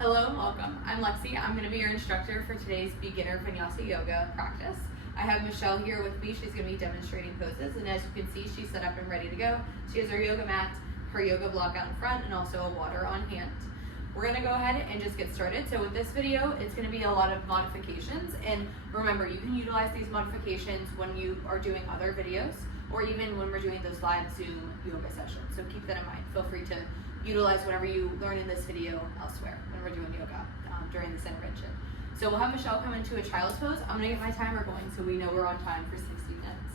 Hello and welcome. I'm Lexi. I'm going to be your instructor for today's beginner Vinyasa yoga practice. I have Michelle here with me. She's going to be demonstrating poses, and as you can see, she's set up and ready to go. She has her yoga mat, her yoga block out in front, and also a water on hand. We're going to go ahead and just get started. So with this video, it's going to be a lot of modifications, and remember, you can utilize these modifications when you are doing other videos, or even when we're doing those live Zoom yoga sessions. So keep that in mind. Feel free to utilize whatever you learn in this video elsewhere when we're doing yoga during this intervention. So we'll have Michelle come into a child's pose. I'm going to get my timer going so we know we're on time for 60 minutes.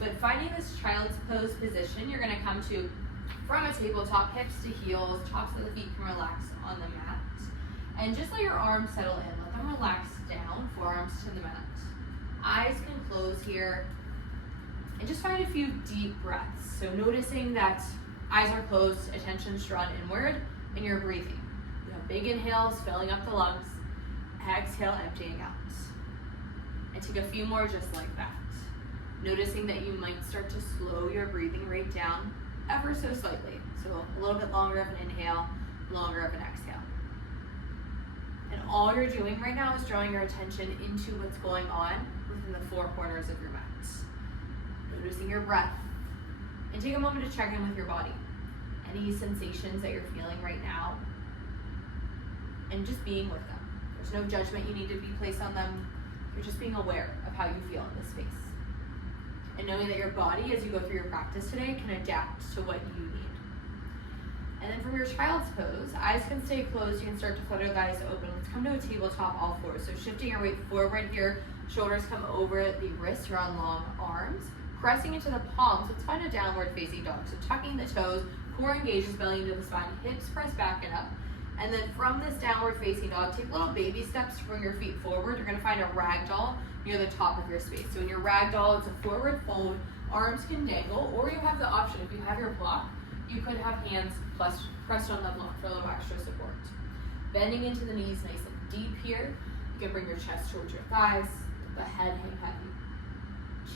But finding this child's pose position, you're going to come to from a tabletop, hips to heels, tops of the feet can relax on the mat. And just let your arms settle in. Let them relax down, forearms to the mat. Eyes can close here. And just find a few deep breaths. So noticing that eyes are closed, attention's drawn inward, and you're breathing. You have big inhales, filling up the lungs. Exhale, emptying out. And take a few more just like that. Noticing that you might start to slow your breathing rate down ever so slightly. So a little bit longer of an inhale, longer of an exhale. And all you're doing right now is drawing your attention into what's going on within the four corners of your mat. Noticing your breath. And take a moment to check in with your body. Any sensations that you're feeling right now. And just being with them. There's no judgment you need to be placed on them. You're just being aware of how you feel in this space. And knowing that your body, as you go through your practice today, can adapt to what you need. And then from your child's pose, eyes can stay closed. You can start to flutter the eyes open. Let's come to a tabletop all fours. So shifting your weight forward here. Shoulders come over the wrists. You're on long arms. Pressing into the palms, let's find a downward facing dog. So tucking the toes, core engages belly into the spine, hips press back and up. And then from this downward facing dog, take little baby steps to bring your feet forward. You're gonna find a ragdoll near the top of your space. So in your ragdoll, it's a forward fold, arms can dangle, or you have the option, if you have your block, you could have hands pressed on the block for a little extra support. Bending into the knees nice and deep here. You can bring your chest towards your thighs, the head hang heavy.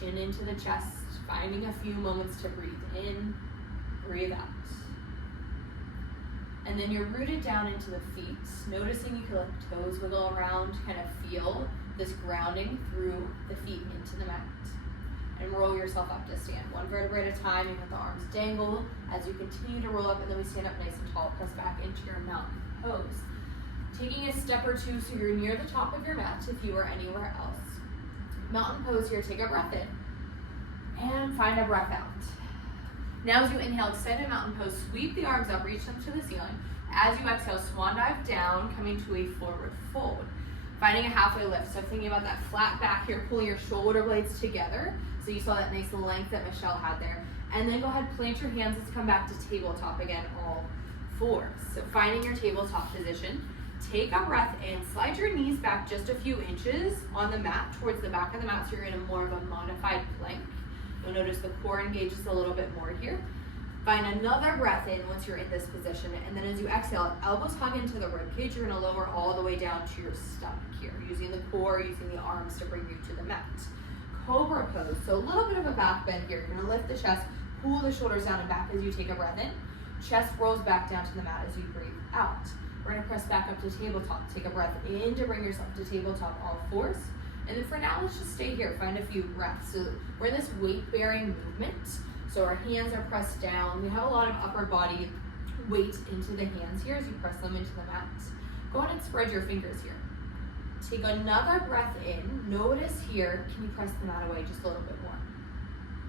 Chin into the chest, finding a few moments to breathe in, breathe out. And then you're rooted down into the feet, noticing you can let the toes wiggle around, kind of feel this grounding through the feet into the mat. And roll yourself up to stand. One vertebrae at a time, you let the arms dangle as you continue to roll up, and then we stand up nice and tall, press back into your mountain pose. Taking a step or two so you're near the top of your mat if you are anywhere else. Mountain pose here, take a breath in and find a breath out. Now as you inhale, extend a mountain pose, sweep the arms up, reach them to the ceiling. As you exhale, swan dive down, coming to a forward fold. Finding a halfway lift, so thinking about that flat back here, pulling your shoulder blades together. So you saw that nice length that Michelle had there. And then go ahead, plant your hands, let's come back to tabletop again, all fours. So finding your tabletop position. Take a breath in, slide your knees back just a few inches on the mat towards the back of the mat so you're in a more of a modified plank. You'll notice the core engages a little bit more here. Find another breath in once you're in this position, and then as you exhale, elbows hug into the ribcage. You're gonna lower all the way down to your stomach here, using the core, using the arms to bring you to the mat. Cobra pose, so a little bit of a back bend here. You're gonna lift the chest, pull the shoulders down and back as you take a breath in. Chest rolls back down to the mat as you breathe out. We're gonna press back up to tabletop. Take a breath in to bring yourself to tabletop, all fours. And then for now, let's just stay here, find a few breaths. So we're in this weight-bearing movement. So our hands are pressed down. We have a lot of upper body weight into the hands here as you press them into the mat. Go ahead and spread your fingers here. Take another breath in. Notice here, can you press the mat away just a little bit more?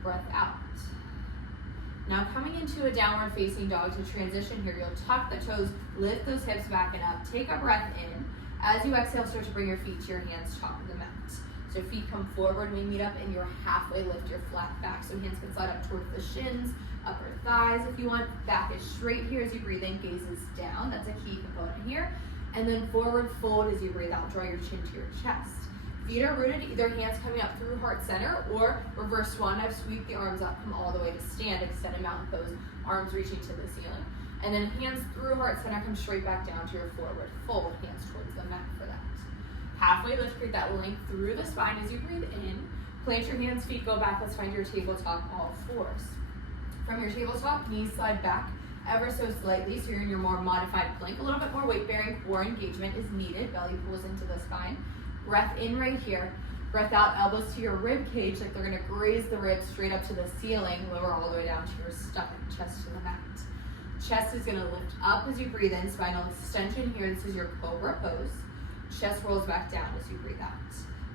Breath out. Now coming into a downward facing dog to transition here, you'll tuck the toes, lift those hips back and up, take a breath in. As you exhale, start to bring your feet to your hands, top of the mat. So feet come forward, we meet up in your halfway lift, your flat back. So hands can slide up towards the shins, upper thighs if you want. Back is straight here as you breathe in, gaze is down. That's a key component here. And then forward fold as you breathe out, draw your chin to your chest. Feet are rooted, either hands coming up through heart center or reverse swan dive, sweep the arms up, come all the way to stand, extended mountain pose, arms reaching to the ceiling. And then hands through heart center, come straight back down to your forward fold, hands towards the mat for that. Halfway lift, create that length through the spine as you breathe in. Plant your hands, feet go back, let's find your tabletop, all fours. From your tabletop, knees slide back ever so slightly, so you're in your more modified plank. A little bit more weight-bearing core engagement is needed. Belly pulls into the spine. Breath in right here. Breath out, elbows to your rib cage, like they're gonna graze the ribs straight up to the ceiling. Lower all the way down to your stomach, chest to the mat. Chest is gonna lift up as you breathe in. Spinal extension here. This is your cobra pose. Chest rolls back down as you breathe out.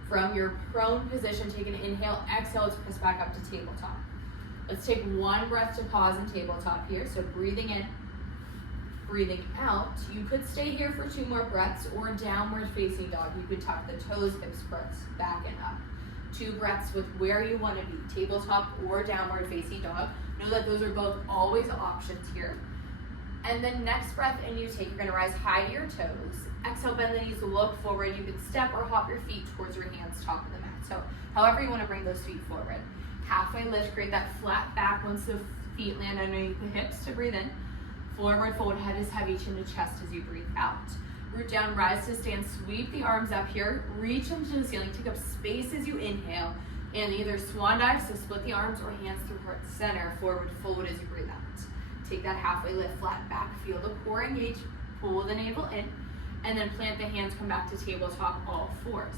From your prone position, take an inhale. Exhale, let's press back up to tabletop. Let's take one breath to pause in tabletop here. So breathing in, breathing out. You could stay here for 2 more breaths, or downward facing dog. You could tuck the toes, hips, press back and up. 2 breaths with where you want to be, tabletop or downward facing dog. Know that those are both always options here. And then next breath in you take, you're gonna rise high to your toes. Exhale, bend the knees, look forward. You can step or hop your feet towards your hands, top of the mat. So however you wanna bring those feet forward. Halfway lift, create that flat back once the feet land underneath the hips to breathe in. Forward fold, head is heavy, chin to chest as you breathe out. Root down, rise to stand, sweep the arms up here, reach them to the ceiling, take up space as you inhale, and either swan dive, so split the arms, or hands through heart center, forward fold as you breathe out. Take that halfway lift, flat back, feel the core engage, pull the navel in, and then plant the hands, come back to tabletop, all 4s.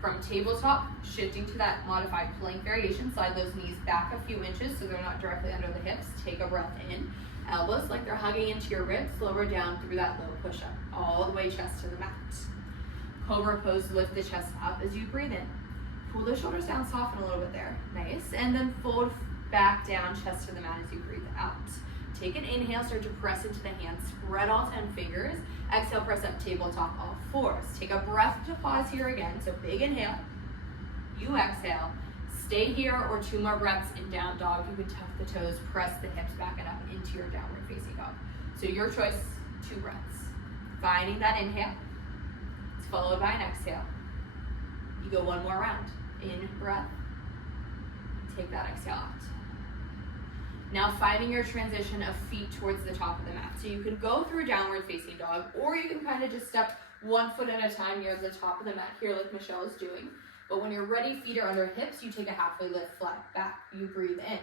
From tabletop, shifting to that modified plank variation, slide those knees back a few inches so they're not directly under the hips. Take a breath in, elbows like they're hugging into your ribs, lower down through that low push-up, all the way chest to the mat. Cobra pose, lift the chest up as you breathe in. Pull the shoulders down, soften a little bit there, nice. And then fold back down, chest to the mat as you breathe out. Take an inhale, start to press into the hands, spread all 10 fingers. Exhale, press up, tabletop, all 4s. Take a breath to pause here again, so big inhale. You exhale, stay here, or 2 more breaths in down dog. You can tuck the toes, press the hips back and up into your downward facing dog. So your choice, 2 breaths. Finding that inhale, it's followed by an exhale. You go 1 more round. In breath, take that exhale out. Now finding your transition of feet towards the top of the mat. So you can go through downward facing dog, or you can kind of just step 1 foot at a time near the top of the mat here like Michelle is doing. But when you're ready, feet are under hips, you take a halfway lift, flat back. You breathe in.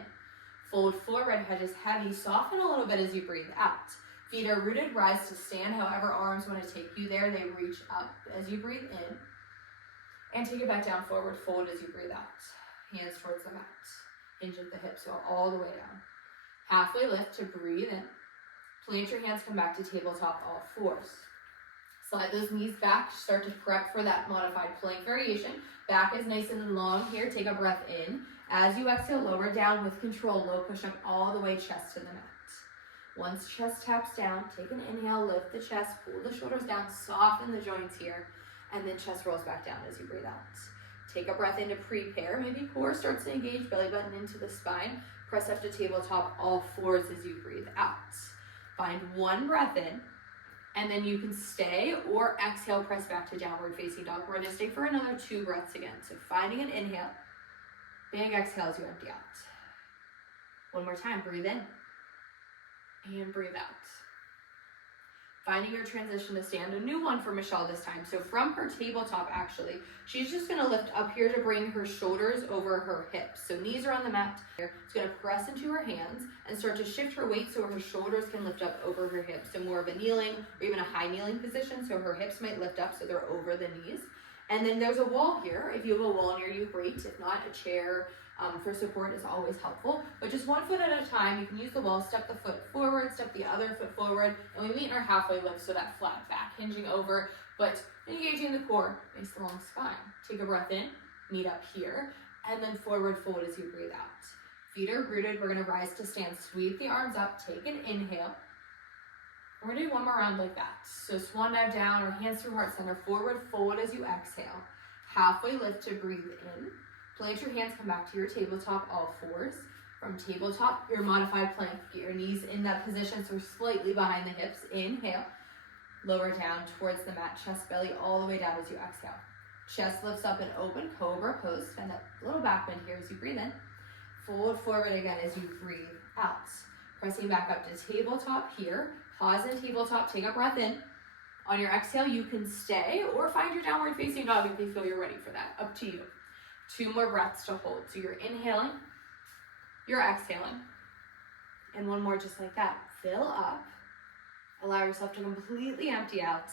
Fold forward, head is heavy, soften a little bit as you breathe out. Feet are rooted, rise to stand, however arms want to take you there, they reach up as you breathe in. And take it back down, forward fold as you breathe out. Hands towards the mat. Hinge at the hips, go all the way down. Halfway lift to breathe in. Plant your hands, come back to tabletop, all 4s. Slide those knees back, start to prep for that modified plank variation. Back is nice and long here, take a breath in. As you exhale, lower down with control, low push up all the way chest to the mat. Once chest taps down, take an inhale, lift the chest, pull the shoulders down, soften the joints here, and then chest rolls back down as you breathe out. Take a breath in to prepare, maybe core starts to engage, belly button into the spine. Press up to tabletop, all 4s as you breathe out. Find 1 breath in, and then you can stay or exhale, press back to downward facing dog. We're gonna stay for another 2 breaths again. So finding an inhale, big exhale as you empty out. 1 more time, breathe in, and breathe out. Finding your transition to stand, a new one for Michelle this time. So from her tabletop, actually, she's just gonna lift up here to bring her shoulders over her hips. So knees are on the mat here. She's gonna press into her hands and start to shift her weight so her shoulders can lift up over her hips. So more of a kneeling or even a high kneeling position. So her hips might lift up so they're over the knees. And then there's a wall here. If you have a wall near you, great. If not, a chair for support is always helpful. But just 1 foot at a time, you can use the wall, step the foot forward, step the other foot forward, and we meet in our halfway lift, so that flat back, hinging over, but engaging the core, nice long spine. Take a breath in, meet up here, and then forward fold as you breathe out. Feet are rooted, we're gonna rise to stand, sweep the arms up, take an inhale. We're gonna do 1 more round like that. So swan dive down or hands through heart center, forward fold as you exhale. Halfway lift to breathe in. Plant your hands, come back to your tabletop, all 4s. From tabletop, your modified plank, get your knees in that position so slightly behind the hips. Inhale, lower down towards the mat, chest, belly, all the way down as you exhale. Chest lifts up and open, cobra pose. Find that little back bend here as you breathe in. Fold forward again as you breathe out. Pressing back up to tabletop here. Pause in tabletop, take a breath in. On your exhale, you can stay or find your downward facing dog if you feel you're ready for that. Up to you. 2 more breaths to hold. So you're inhaling, you're exhaling, and 1 more just like that. fill up. Allow yourself to completely empty out,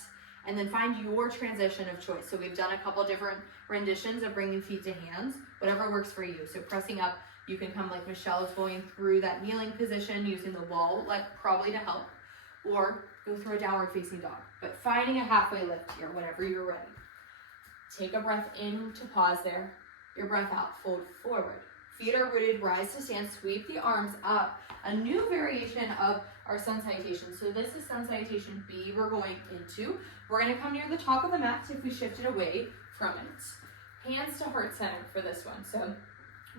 and then find your transition of choice. So we've done a couple different renditions of bringing feet to hands, whatever works for you. So pressing up, you can come like Michelle is going through that kneeling position using the wall, like probably to help, or go through a downward facing dog. But finding a halfway lift here, whenever you're ready. Take a breath in to pause there. Your breath out, fold forward. Feet are rooted, rise to stand, sweep the arms up. A new variation of our sun salutation. So this is sun salutation B we're going into. We're gonna come near the top of the mat if we shifted away from it. Hands to heart center for this one. So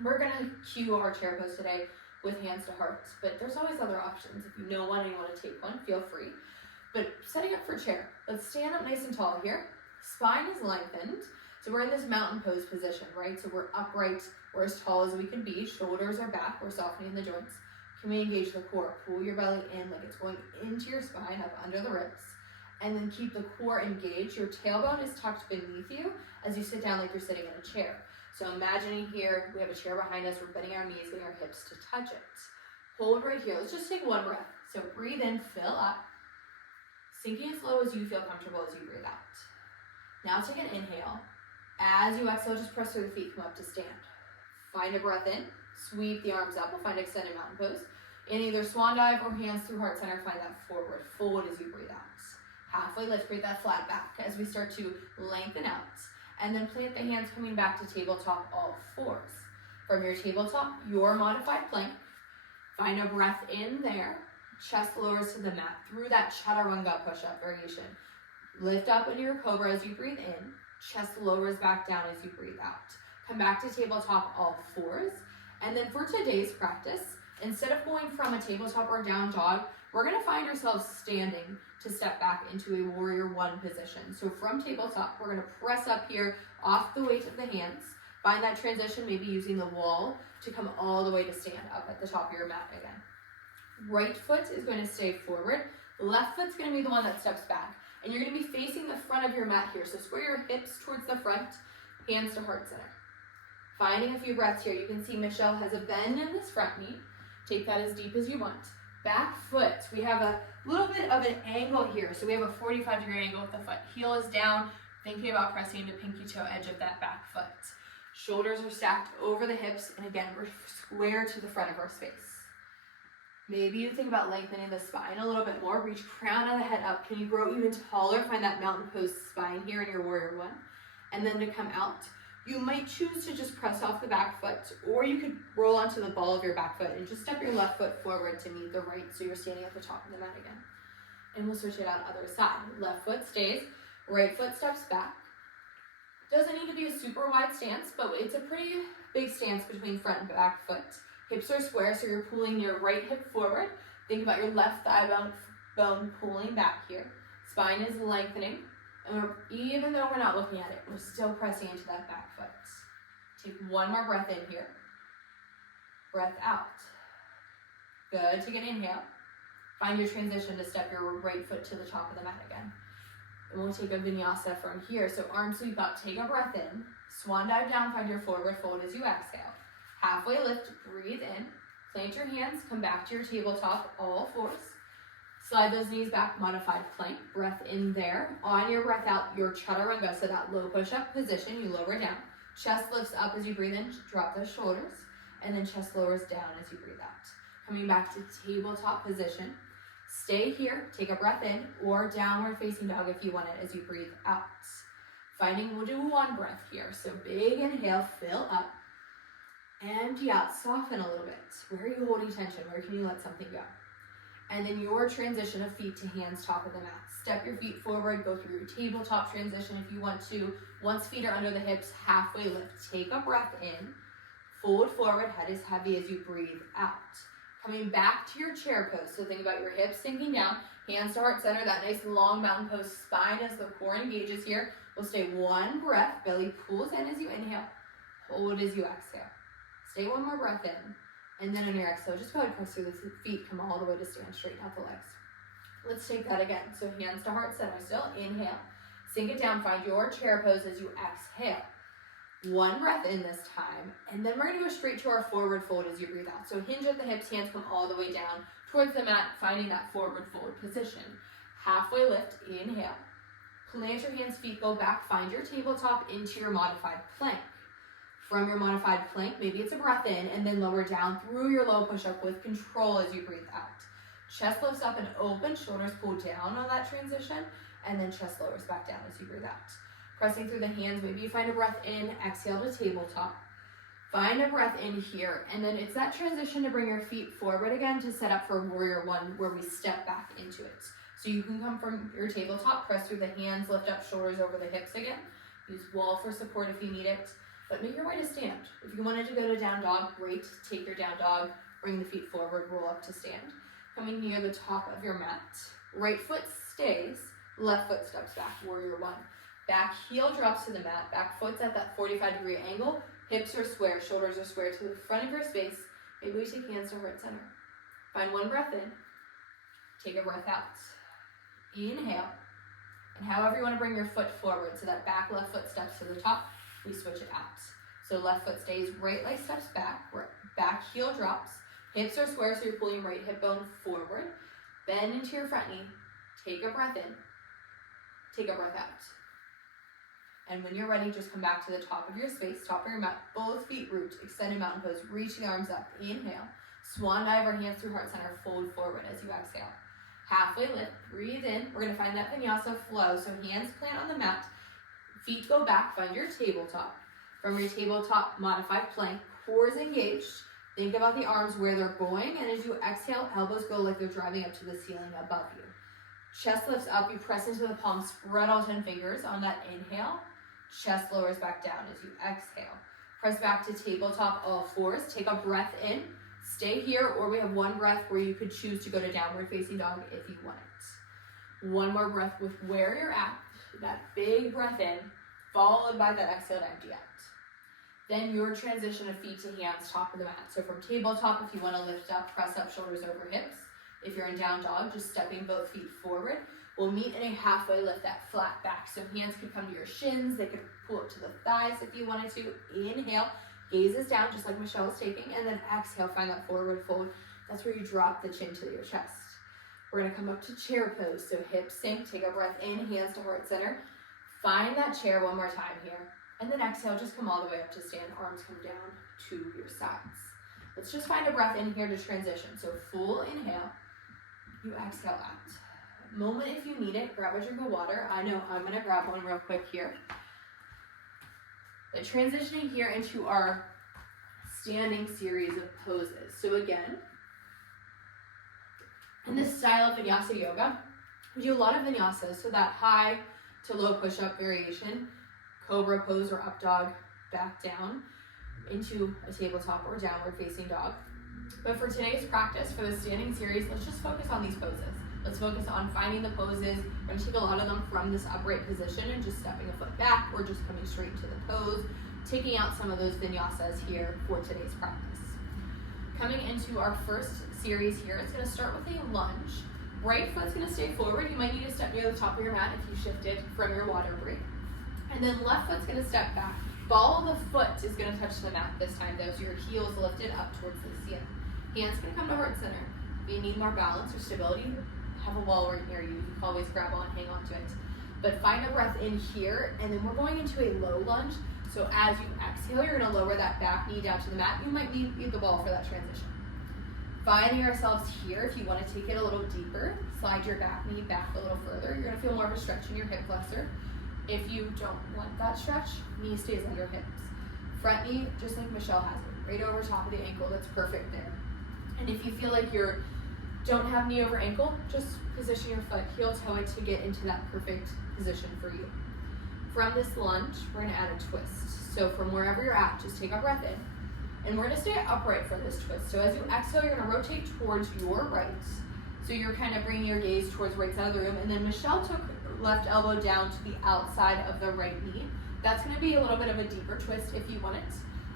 we're gonna cue our chair pose today with hands to heart, but there's always other options. If you know one and you wanna take one, feel free. But setting up for chair, let's stand up nice and tall here. Spine is lengthened. So we're in this mountain pose position, right? So we're upright, we're as tall as we can be. Shoulders are back, we're softening the joints. Can we engage the core? Pull your belly in like it's going into your spine, up under the ribs. And then keep the core engaged. Your tailbone is tucked beneath you as you sit down like you're sitting in a chair. So imagining here, we have a chair behind us, we're bending our knees, getting our hips to touch it. Hold right here, let's just take one breath. So breathe in, fill up. Sinking as low as you feel comfortable as you breathe out. Now take an inhale. As you exhale, just press through the feet, come up to stand. Find a breath in, sweep the arms up, we'll find extended mountain pose. In either swan dive or hands through heart center, find that forward fold as you breathe out. Halfway lift, create that flat back as we start to lengthen out. And then plant the hands coming back to tabletop, all fours. From your tabletop, your modified plank. Find a breath in there. Chest lowers to the mat through that chaturanga push-up variation. Lift up into your cobra as you breathe in. Chest lowers back down as you breathe out. Come back to tabletop, all fours. And then for today's practice, instead of going from a tabletop or down dog, we're gonna find ourselves standing to step back into a warrior one position. So from tabletop, we're gonna press up here off the weight of the hands. Find that transition, maybe using the wall to come all the way to stand up at the top of your mat again. Right foot is going to stay forward. Left foot's going to be the one that steps back. And you're going to be facing the front of your mat here. So square your hips towards the front, hands to heart center. Finding a few breaths here. You can see Michelle has a bend in this front knee. Take that as deep as you want. Back foot, we have a little bit of an angle here. So we have a 45-degree angle with the foot. Heel is down, thinking about pressing into pinky toe edge of that back foot. Shoulders are stacked over the hips, and again, we're square to the front of our space. Maybe you think about lengthening the spine a little bit more. Reach crown of the head up. Can you grow even taller? Find that mountain pose spine here in your warrior one. And then to come out, you might choose to just press off the back foot, or you could roll onto the ball of your back foot and just step your left foot forward to meet the right, so you're standing at the top of the mat again. And we'll switch it out other side. Left foot stays, right foot steps back. Doesn't need to be a super wide stance, but it's a pretty big stance between front and back foot. Hips are square, so you're pulling your right hip forward. Think about your left thigh bone pulling back here. Spine is lengthening, and even though we're not looking at it, we're still pressing into that back foot. Take one more breath in here. Breath out. Good, take an inhale. Find your transition to step your right foot to the top of the mat again. And we'll take a vinyasa from here. So arm sweep up, take a breath in. Swan dive down, find your forward fold as you exhale. Halfway lift, breathe in. Plant your hands, come back to your tabletop, all fours. Slide those knees back, modified plank. Breath in there. On your breath out, your chaturanga, so that low push-up position, you lower down. Chest lifts up as you breathe in, drop those shoulders. And then chest lowers down as you breathe out. Coming back to tabletop position. Stay here, take a breath in, or downward facing dog if you want it as you breathe out. Finding, we'll do one breath here. So big inhale, fill up. Empty out, soften a little bit. Where are you holding tension? Where can you let something go? And then your transition of feet to hands, top of the mat. Step your feet forward, go through your tabletop transition if you want to. Once feet are under the hips, halfway lift. Take a breath in, fold forward, head is heavy as you breathe out. Coming back to your chair pose. So think about your hips sinking down, hands to heart center, that nice long mountain pose, spine as the core engages here. We'll stay one breath, belly pulls in as you inhale, hold as you exhale. Stay one more breath in, and then on your exhale, just go ahead and press through the feet, come all the way to stand, straighten out the legs. Let's take that again. So hands to heart center still, inhale, sink it down, find your chair pose as you exhale. One breath in this time, and then we're gonna go straight to our forward fold as you breathe out. So hinge at the hips, hands come all the way down towards the mat, finding that forward fold position. Halfway lift, inhale. Plant your hands, feet go back, find your tabletop into your modified plank. From your modified plank, maybe it's a breath in and then lower down through your low push-up with control as you breathe out. Chest lifts up and open, shoulders pull down on that transition, and then chest lowers back down as you breathe out. Pressing through the hands, maybe you find a breath in, exhale to tabletop. Find a breath in here, and then it's that transition to bring your feet forward again to set up for warrior one, where we step back into it. So you can come from your tabletop, press through the hands, lift up shoulders over the hips again. Use wall for support if you need it, but make your way to stand. If you wanted to go to down dog, great. Take your down dog, bring the feet forward, roll up to stand. Coming near the top of your mat. Right foot stays, left foot steps back, warrior one. Back heel drops to the mat, back foot's at that 45-degree angle, hips are square, shoulders are square to the front of your space. Maybe we take hands to heart center. Find one breath in, take a breath out. Inhale, and however you want to bring your foot forward, so that back left foot steps to the top, we switch it out. So left foot stays, right leg steps back, back heel drops, hips are square, so you're pulling your right hip bone forward, bend into your front knee, take a breath in, take a breath out. And when you're ready, just come back to the top of your space, top of your mat, both feet root, extended mountain pose, reach the arms up, inhale, swan dive or hands through heart center, fold forward as you exhale. Halfway lift, breathe in, we're gonna find that vinyasa flow, so hands plant on the mat, feet go back, find your tabletop. From your tabletop, modified plank, core is engaged, think about the arms where they're going, and as you exhale, elbows go like they're driving up to the ceiling above you. Chest lifts up, you press into the palms, spread all 10 fingers on that inhale, chest lowers back down as you exhale. Press back to tabletop, all fours, take a breath in, stay here, or we have one breath where you could choose to go to downward facing dog if you want it. One more breath with where you're at, that big breath in, followed by that exhale to empty out. Then your transition of feet to hands, top of the mat. So from tabletop, if you want to lift up, press up, shoulders over hips. If you're in down dog, just stepping both feet forward. We'll meet in a halfway lift, that flat back. So hands could come to your shins, they could pull up to the thighs if you wanted to. Inhale, gazes down just like Michelle was taking, and then exhale, find that forward fold. That's where you drop the chin to your chest. We're gonna come up to chair pose. So hips sink, take a breath in, hands to heart center. Find that chair one more time here. And then exhale, just come all the way up to stand, arms come down to your sides. Let's just find a breath in here to transition. So full inhale, you exhale out. Moment if you need it, grab a drink of water. I know I'm gonna grab one real quick here. But transitioning here into our standing series of poses. So again, in this style of Vinyasa yoga, we do a lot of vinyasas, so that high to low push-up variation, cobra pose or up dog, back down into a tabletop or downward facing dog. But for today's practice, for the standing series, let's just focus on these poses. Let's focus on finding the poses. We're gonna take a lot of them from this upright position and just stepping a foot back or just coming straight into the pose, taking out some of those vinyasas here for today's practice. Coming into our first series here, it's gonna start with a lunge. Right foot's gonna stay forward. You might need to step near the top of your mat if you shifted from your water break. And then left foot's gonna step back. Ball of the foot is gonna touch the mat this time though, so your heel's lifted up towards the ceiling. Hands gonna come to heart center. If you need more balance or stability, have a wall right near you. You can always grab on, hang on to it. But find a breath in here, and then we're going into a low lunge. So as you exhale, you're gonna lower that back knee down to the mat. You might need the ball for that transition. Finding ourselves here, if you wanna take it a little deeper, slide your back knee back a little further. You're gonna feel more of a stretch in your hip flexor. If you don't want that stretch, knee stays on your hips. Front knee, just like Michelle has it, right over top of the ankle, that's perfect there. And if you feel like you don't have knee over ankle, just position your foot, heel toe it to get into that perfect position for you. From this lunge, we're gonna add a twist. So from wherever you're at, just take a breath in. And we're gonna stay upright for this twist. So as you exhale, you're gonna rotate towards your right. So you're kind of bringing your gaze towards right side of the room. And then Michelle took left elbow down to the outside of the right knee. That's gonna be a little bit of a deeper twist if you want it.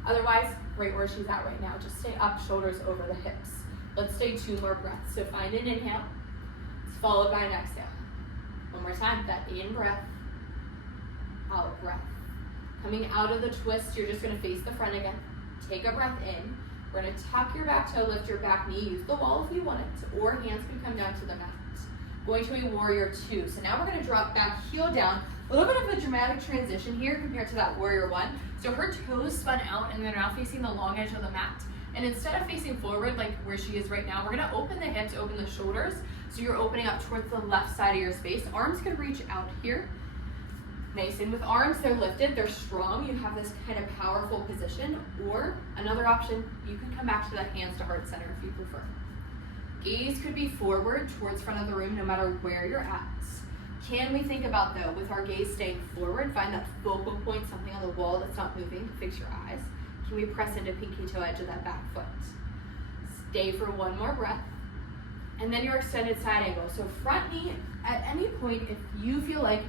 Otherwise, right where she's at right now, just stay up, shoulders over the hips. Let's stay 2 more breaths. So find an inhale, it's followed by an exhale. One more time, that in breath, out breath. Coming out of the twist, you're just gonna face the front again. Take a breath in. We're gonna tuck your back toe, lift your back knee, use the wall if you want it, or hands can come down to the mat. Going to a warrior two. So now we're gonna drop back, heel down. A little bit of a dramatic transition here compared to that warrior one. So her toes spun out and they're now facing the long edge of the mat. And instead of facing forward like where she is right now, we're gonna open the hips, open the shoulders. So you're opening up towards the left side of your space. Arms can reach out here. Nice, and with arms, they're lifted, they're strong. You have this kind of powerful position. Or another option, you can come back to that hands to heart center if you prefer. Gaze could be forward towards front of the room no matter where you're at. Can we think about though, with our gaze staying forward, find that focal point, something on the wall that's not moving, fix your eyes. Can we press into pinky toe edge of that back foot? Stay for one more breath. And then your extended side angle. So front knee, at any point, if you feel like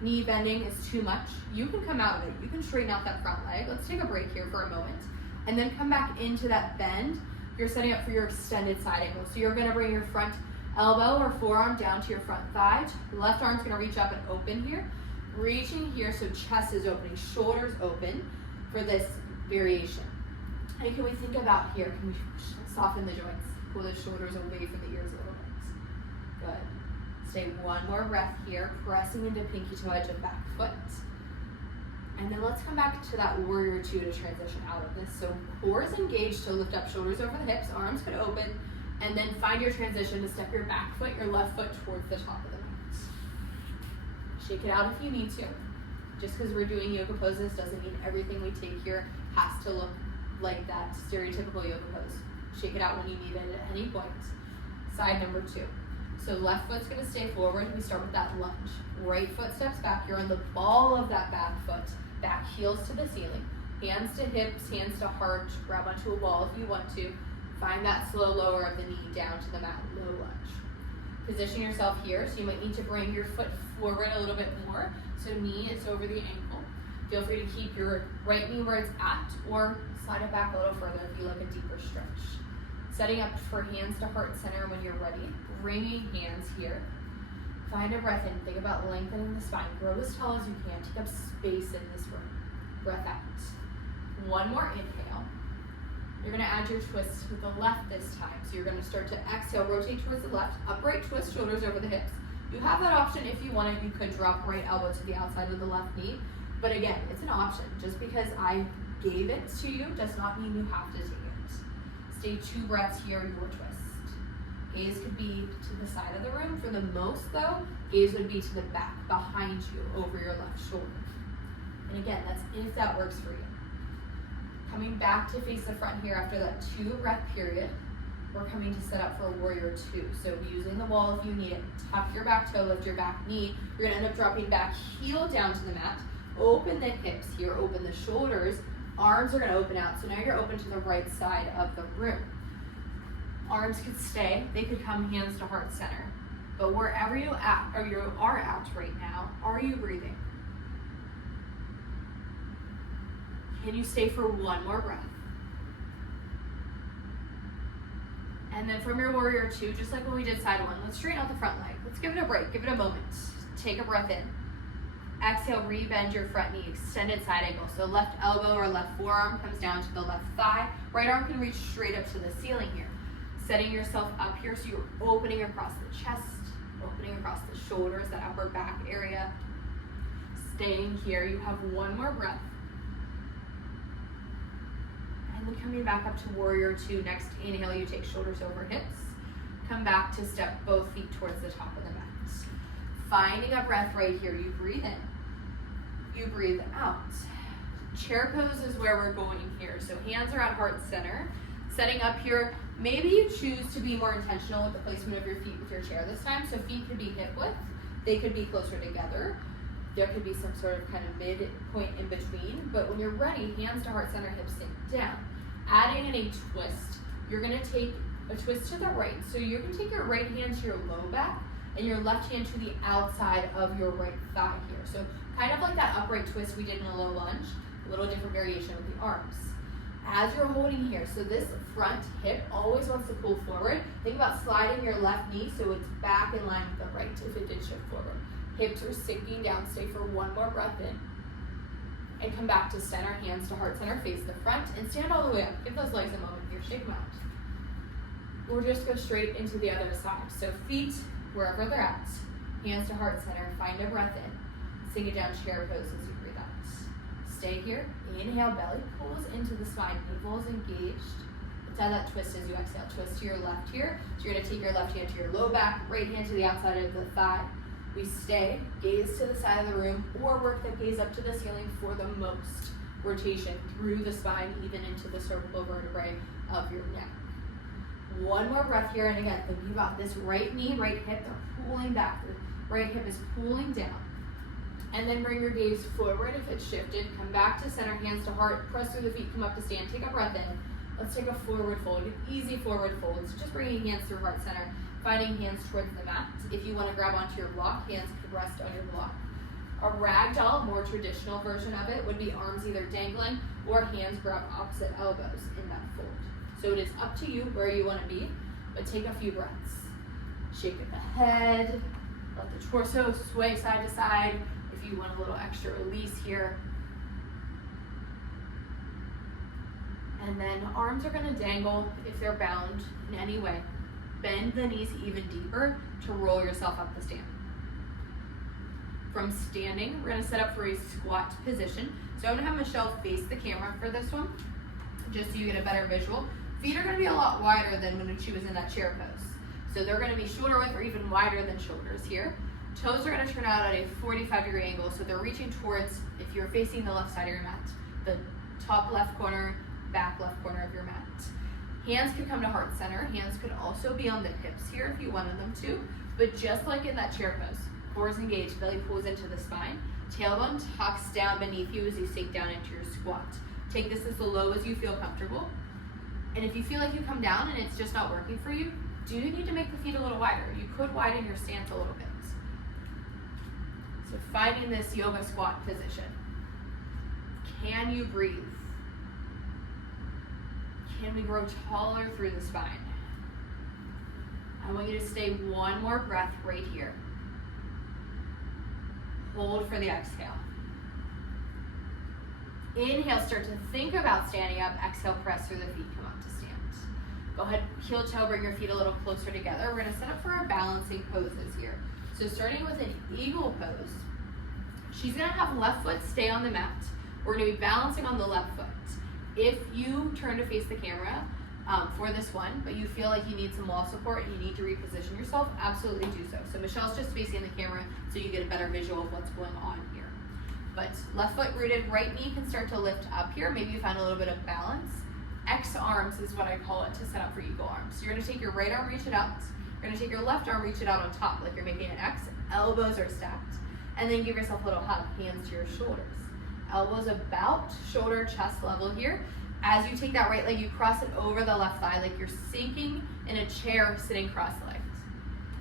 knee bending is too much, you can come out of it. You can straighten out that front leg. Let's take a break here for a moment. And then come back into that bend. You're setting up for your extended side angle. So you're gonna bring your front elbow or forearm down to your front thigh. Left arm's gonna reach up and open here. Reaching here so chest is opening, shoulders open for this variation. And can we think about here, can we soften the joints? Pull the shoulders away from the ears a little bit. Good. Stay one more breath here, pressing into pinky toe edge of back foot. And then let's come back to that warrior two to transition out of this. So core is engaged to lift up shoulders over the hips, arms could open, and then find your transition to step your back foot, your left foot towards the top of the mat. Shake it out if you need to. Just because we're doing yoga poses doesn't mean everything we take here has to look like that stereotypical yoga pose. Shake it out when you need it at any point. Side number two. So left foot's gonna stay forward. We start with that lunge. Right foot steps back. You're on the ball of that back foot. Back heels to the ceiling. Hands to hips, hands to heart. Grab onto a wall if you want to. Find that slow lower of the knee down to the mat, low lunge. Position yourself here, so you might need to bring your foot forward a little bit more. So knee is over the ankle. Feel free to keep your right knee where it's at, or slide it back a little further if you like a deeper stretch. Setting up for hands to heart center when you're ready. Bringing hands here. Find a breath in. Think about lengthening the spine. Grow as tall as you can. Take up space in this room. Breath out. One more inhale. You're gonna add your twist with the left this time. So you're gonna start to exhale, rotate towards the left, upright twist, shoulders over the hips. You have that option if you wanted. You could drop right elbow to the outside of the left knee. But again, it's an option. Just because I gave it to you does not mean you have to take it. Stay 2 breaths here, your twist. Gaze could be to the side of the room. For the most though, gaze would be to the back, behind you, over your left shoulder. And again, that's if that works for you. Coming back to face the front here after that 2 breath period, we're coming to set up for a warrior two. So using the wall if you need it. Tuck your back toe, lift your back knee. You're gonna end up dropping back heel down to the mat. Open the hips here, open the shoulders. Arms are gonna open out. So now you're open to the right side of the room. Arms could stay, they could come hands to heart center. But wherever you are at right now, are you breathing? Can you stay for one more breath? And then from your warrior two, just like when we did side one, let's straighten out the front leg. Let's give it a break, give it a moment. Take a breath in. Exhale, rebend your front knee, extended side angle. So left elbow or left forearm comes down to the left thigh. Right arm can reach straight up to the ceiling here. Setting yourself up here so you're opening across the chest, opening across the shoulders, that upper back area. Staying here, you have one more breath. And then coming back up to warrior two. Next inhale, you take shoulders over hips. Come back to step both feet towards the top of the mat. Finding a breath right here. You breathe in, you breathe out. Chair pose is where we're going here. So hands are at heart center. Setting up here, maybe you choose to be more intentional with the placement of your feet with your chair this time. So feet could be hip width, they could be closer together. There could be some sort of kind of midpoint in between, but when you're ready, hands to heart center, hips sink down. Adding in a twist, you're gonna take a twist to the right. So you can take your right hand to your low back and your left hand to the outside of your right thigh here. So kind of like that upright twist we did in a low lunge, a little different variation with the arms. As you're holding here, so this front hip always wants to pull forward. Think about sliding your left knee so it's back in line with the right if it did shift forward. Hips are sinking down, stay for one more breath in. and come back to center, hands to heart center, face the front, and stand all the way up. Give those legs a moment here, shake them out. Or just go straight into the other side. So feet wherever they're at, hands to heart center, find a breath in. Sink it down, chair pose as you breathe out. Stay here, inhale, belly pulls into the spine, navel is engaged. Let's add that twist as you exhale. Twist to your left here. So you're gonna take your left hand to your low back, right hand to the outside of the thigh. We stay, gaze to the side of the room, or work that gaze up to the ceiling for the most rotation through the spine, even into the cervical vertebrae of your neck. One more breath here, and again, thinking about this right knee, right hip, they're pulling back. The right hip is pulling down. And then bring your gaze forward if it's shifted. Come back to center, hands to heart, press through the feet, come up to stand, take a breath in. Let's take a forward fold, an easy forward fold. So just bringing hands through heart center, finding hands towards the mat. If you want to grab onto your block, hands could rest on your block. A ragdoll, more traditional version of it, would be arms either dangling or hands grab opposite elbows in that fold. So it is up to you where you want to be, but take a few breaths. Shake the head, let the torso sway side to side. If you want a little extra release here. And then arms are gonna dangle if they're bound in any way. Bend the knees even deeper to roll yourself up the stand. From standing, we're gonna set up for a squat position. So I'm gonna have Michelle face the camera for this one, just so you get a better visual. Feet are gonna be a lot wider than when she was in that chair pose. So they're gonna be shoulder width or even wider than shoulders here. Toes are gonna turn out at a 45-degree angle, so they're reaching towards, if you're facing the left side of your mat, the top left corner, back left corner of your mat. Hands could come to heart center. Hands could also be on the hips here if you wanted them to, but just like in that chair pose, core is engaged, belly pulls into the spine, tailbone tucks down beneath you as you sink down into your squat. Take this as low as you feel comfortable. And if you feel like you come down and it's just not working for you, do you need to make the feet a little wider? You could widen your stance a little bit. So finding this yoga squat position. Can you breathe? Can we grow taller through the spine? I want you to stay one more breath right here. Hold for the exhale. Inhale, start to think about standing up. Exhale, press through the feet, come up to stand. Go ahead, heel toe, bring your feet a little closer together. We're gonna set up for our balancing poses here. So starting with an eagle pose, she's gonna have left foot stay on the mat. We're gonna be balancing on the left foot. If you turn to face the camera for this one, but you feel like you need some wall support and you need to reposition yourself, absolutely do so. So Michelle's just facing the camera so you get a better visual of what's going on here. But left foot rooted, right knee can start to lift up here. Maybe you find a little bit of balance. X arms is what I call it to set up for eagle arms. So you're gonna take your right arm, reach it out. You're gonna take your left arm, reach it out on top like you're making an X. Elbows are stacked. And then give yourself a little hug, hands to your shoulders. Elbows about shoulder, chest level here. As you take that right leg, you cross it over the left thigh like you're sinking in a chair sitting cross-legged.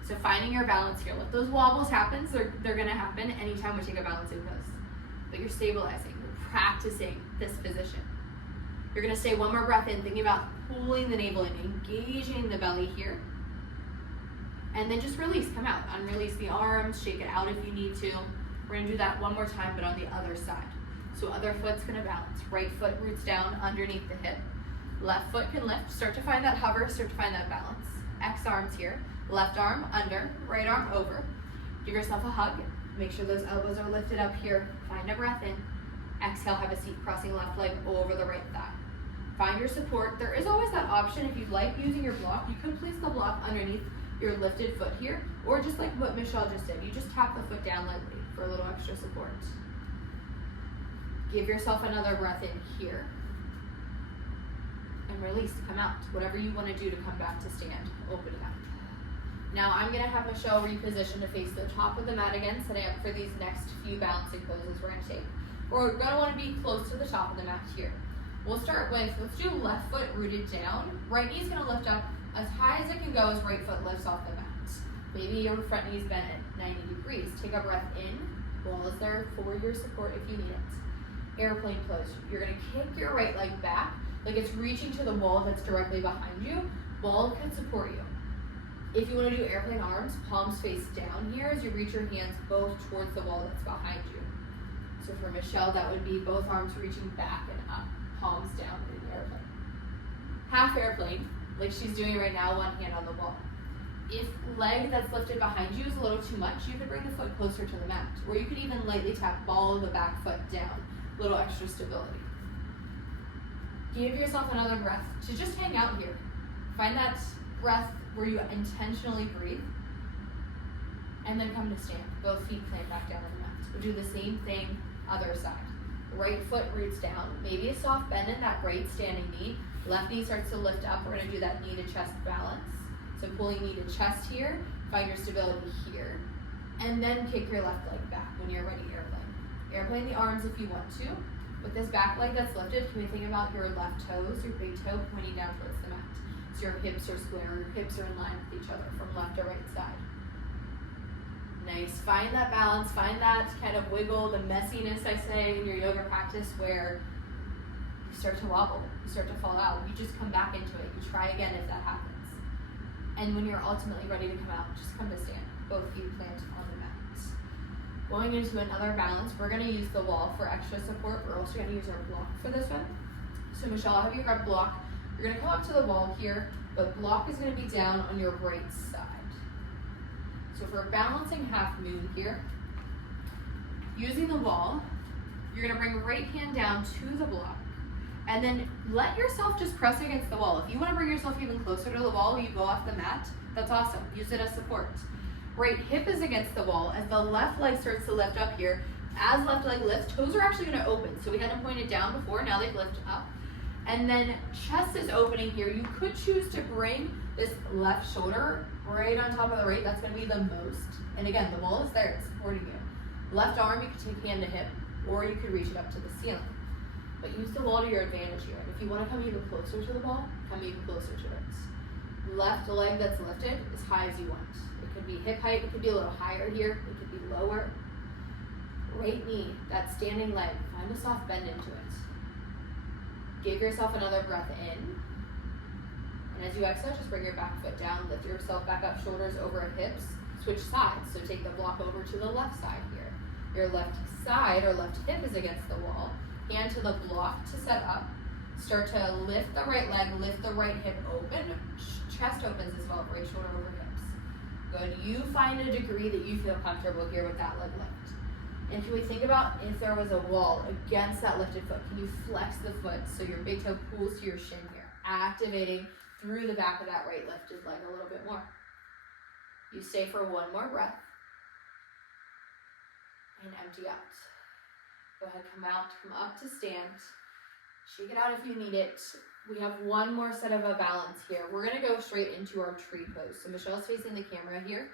So finding your balance here. Let those wobbles happen, so they're gonna happen anytime we take a balancing pose. But you're stabilizing, you're practicing this position. You're gonna stay one more breath in, thinking about pulling the navel in, engaging the belly here. And then just release, come out. Unrelease the arms, shake it out if you need to. We're gonna do that one more time, but on the other side. So other foot's gonna balance. Right foot roots down underneath the hip. Left foot can lift. Start to find that hover, start to find that balance. X arms here. Left arm under, right arm over. Give yourself a hug. Make sure those elbows are lifted up here. Find a breath in. Exhale, have a seat, crossing left leg over the right thigh. Find your support. There is always that option if you'd like using your block. You can place the block underneath your lifted foot here, or just like what Michelle just did. You just tap the foot down lightly for a little extra support. Give yourself another breath in here. And release, come out. Whatever you want to do to come back to stand, open it up. Now I'm gonna have Michelle reposition to face the top of the mat again, setting up for these next few balancing poses we're gonna take. We're gonna wanna be close to the top of the mat here. We'll start with, let's do left foot rooted down. Right knee's gonna lift up as high as it can go as right foot lifts off the mat. Maybe your front knee's bent at 90 degrees. Take a breath in. Wall is there for your support if you need it. Airplane pose. You're gonna kick your right leg back like it's reaching to the wall that's directly behind you. Wall can support you. If you wanna do airplane arms, palms face down here as you reach your hands both towards the wall that's behind you. So for Michelle, that would be both arms reaching back and up, palms down in an airplane. Half airplane, like she's doing right now, one hand on the wall. If leg that's lifted behind you is a little too much, you could bring the foot closer to the mat, or you could even lightly tap ball of the back foot down, a little extra stability. Give yourself another breath to just hang out here. Find that breath where you intentionally breathe, and then come to stand. Both feet plant back down on the mat. We'll do the same thing, other side. Right foot roots down, maybe a soft bend in that right standing knee. Left knee starts to lift up. We're gonna do that knee to chest balance. So pulling knee to chest here, find your stability here, and then kick your left leg back when you're ready, airplane. Airplane the arms if you want to. With this back leg that's lifted, can we think about your left toes, your big toe pointing down towards the mat. So your hips are square, your hips are in line with each other from left to right side. Nice, find that balance, find that kind of wiggle, the messiness I say in your yoga practice where you start to wobble, you start to fall out, you just come back into it, you try again if that happens. And when you're ultimately ready to come out, just come to stand, both feet plant on the mat. Going into another balance, we're gonna use the wall for extra support, we're also gonna use our block for this one. So Michelle, I'll have you grab block, you're gonna come up to the wall here, but block is gonna be down on your right side. So if we're balancing half moon here, using the wall, you're gonna bring right hand down to the block, and then let yourself just press against the wall. If you wanna bring yourself even closer to the wall, you go off the mat, that's awesome, use it as support. Right hip is against the wall, as the left leg starts to lift up here, as left leg lifts, toes are actually gonna open. So we had them pointed down before, now they've lifted up. And then chest is opening here. You could choose to bring this left shoulder right on top of the right. That's gonna be the most. And again, the wall is there, it's supporting you. Left arm, you could take hand to hip, or you could reach it up to the ceiling. But use the wall to your advantage here. And if you wanna come even closer to the wall, come even closer to it. Left leg that's lifted, as high as you want. It could be hip height, it could be a little higher here, it could be lower. Right knee, that standing leg, find a soft bend into it. Give yourself another breath in. And as you exhale, just bring your back foot down, lift yourself back up, shoulders over hips, switch sides. So take the block over to the left side here. Your left side or left hip is against the wall. Hand to the block to set up. Start to lift the right leg, lift the right hip open. Chest opens as well, right shoulder over hips. Good, you find a degree that you feel comfortable here with that leg lift. And can we think about if there was a wall against that lifted foot, can you flex the foot so your big toe pulls to your shin here, activating through the back of that right lifted leg a little bit more. You stay for one more breath and empty out. Go ahead, come out, come up to stand. Shake it out if you need it. We have one more set of a balance here. We're gonna go straight into our tree pose. So Michelle's facing the camera here.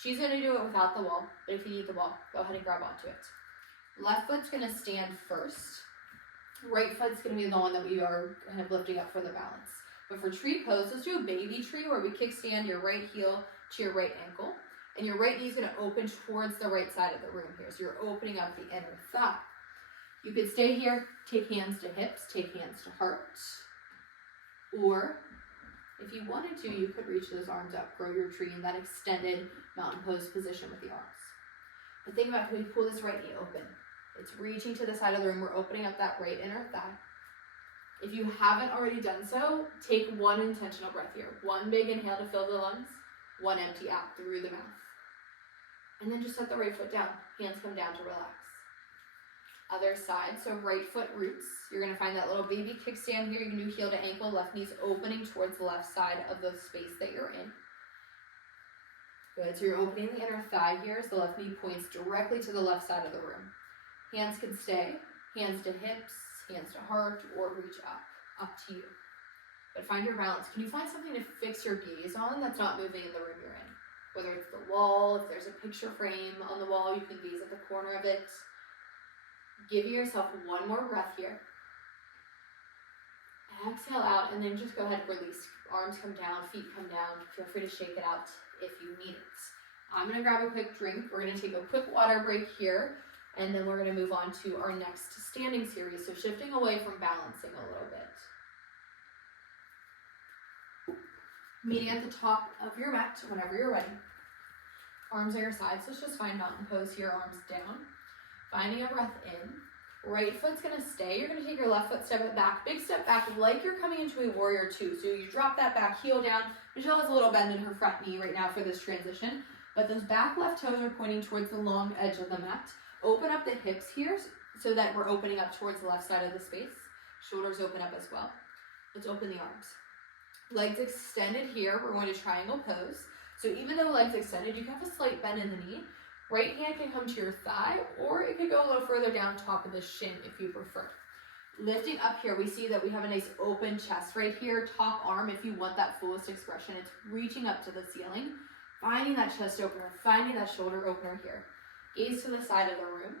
She's gonna do it without the wall, but if you need the wall, go ahead and grab onto it. Left foot's gonna stand first. Right foot's gonna be the one that we are kind of lifting up for the balance. But for tree pose, let's do a baby tree where we kickstand your right heel to your right ankle, and your right knee's gonna open towards the right side of the room here. So you're opening up the inner thigh. You could stay here, take hands to hips, take hands to heart, or if you wanted to, you could reach those arms up, grow your tree in that extended mountain pose position with the arms. But think about how we pull this right knee open. It's reaching to the side of the room. We're opening up that right inner thigh. If you haven't already done so, take one intentional breath here. One big inhale to fill the lungs, one empty out through the mouth. And then just set the right foot down. Hands come down to relax. Other side, so right foot roots. You're gonna find that little baby kickstand here. You can do heel to ankle, left knee's opening towards the left side of the space that you're in. Good, so you're opening the inner thigh here, so the left knee points directly to the left side of the room. Hands can stay, hands to hips, hands to heart, or reach up to you. But find your balance. Can you find something to fix your gaze on that's not moving in the room you're in? Whether it's the wall, if there's a picture frame on the wall, you can gaze at the corner of it. Give yourself one more breath here. Exhale out, and then just go ahead and release. Arms come down, feet come down. Feel free to shake it out if you need it. I'm gonna grab a quick drink. We're gonna take a quick water break here, and then we're gonna move on to our next standing series. So shifting away from balancing a little bit. Meeting at the top of your mat whenever you're ready. Arms at your sides, so let's just find mountain pose here, arms down. Finding a breath in. Right foot's gonna stay. You're gonna take your left foot, step it back, big step back, like you're coming into a warrior two. So you drop that back heel down. Michelle has a little bend in her front knee right now for this transition, but those back left toes are pointing towards the long edge of the mat. Open up the hips here so that we're opening up towards the left side of the space. Shoulders open up as well. Let's open the arms. Legs extended here. We're going to triangle pose. So even though legs extended, you can have a slight bend in the knee. Right hand can come to your thigh, or it could go a little further down top of the shin if you prefer. Lifting up here, we see that we have a nice open chest right here. Top arm, if you want that fullest expression, it's reaching up to the ceiling. Finding that chest opener, finding that shoulder opener here. Gaze to the side of the room,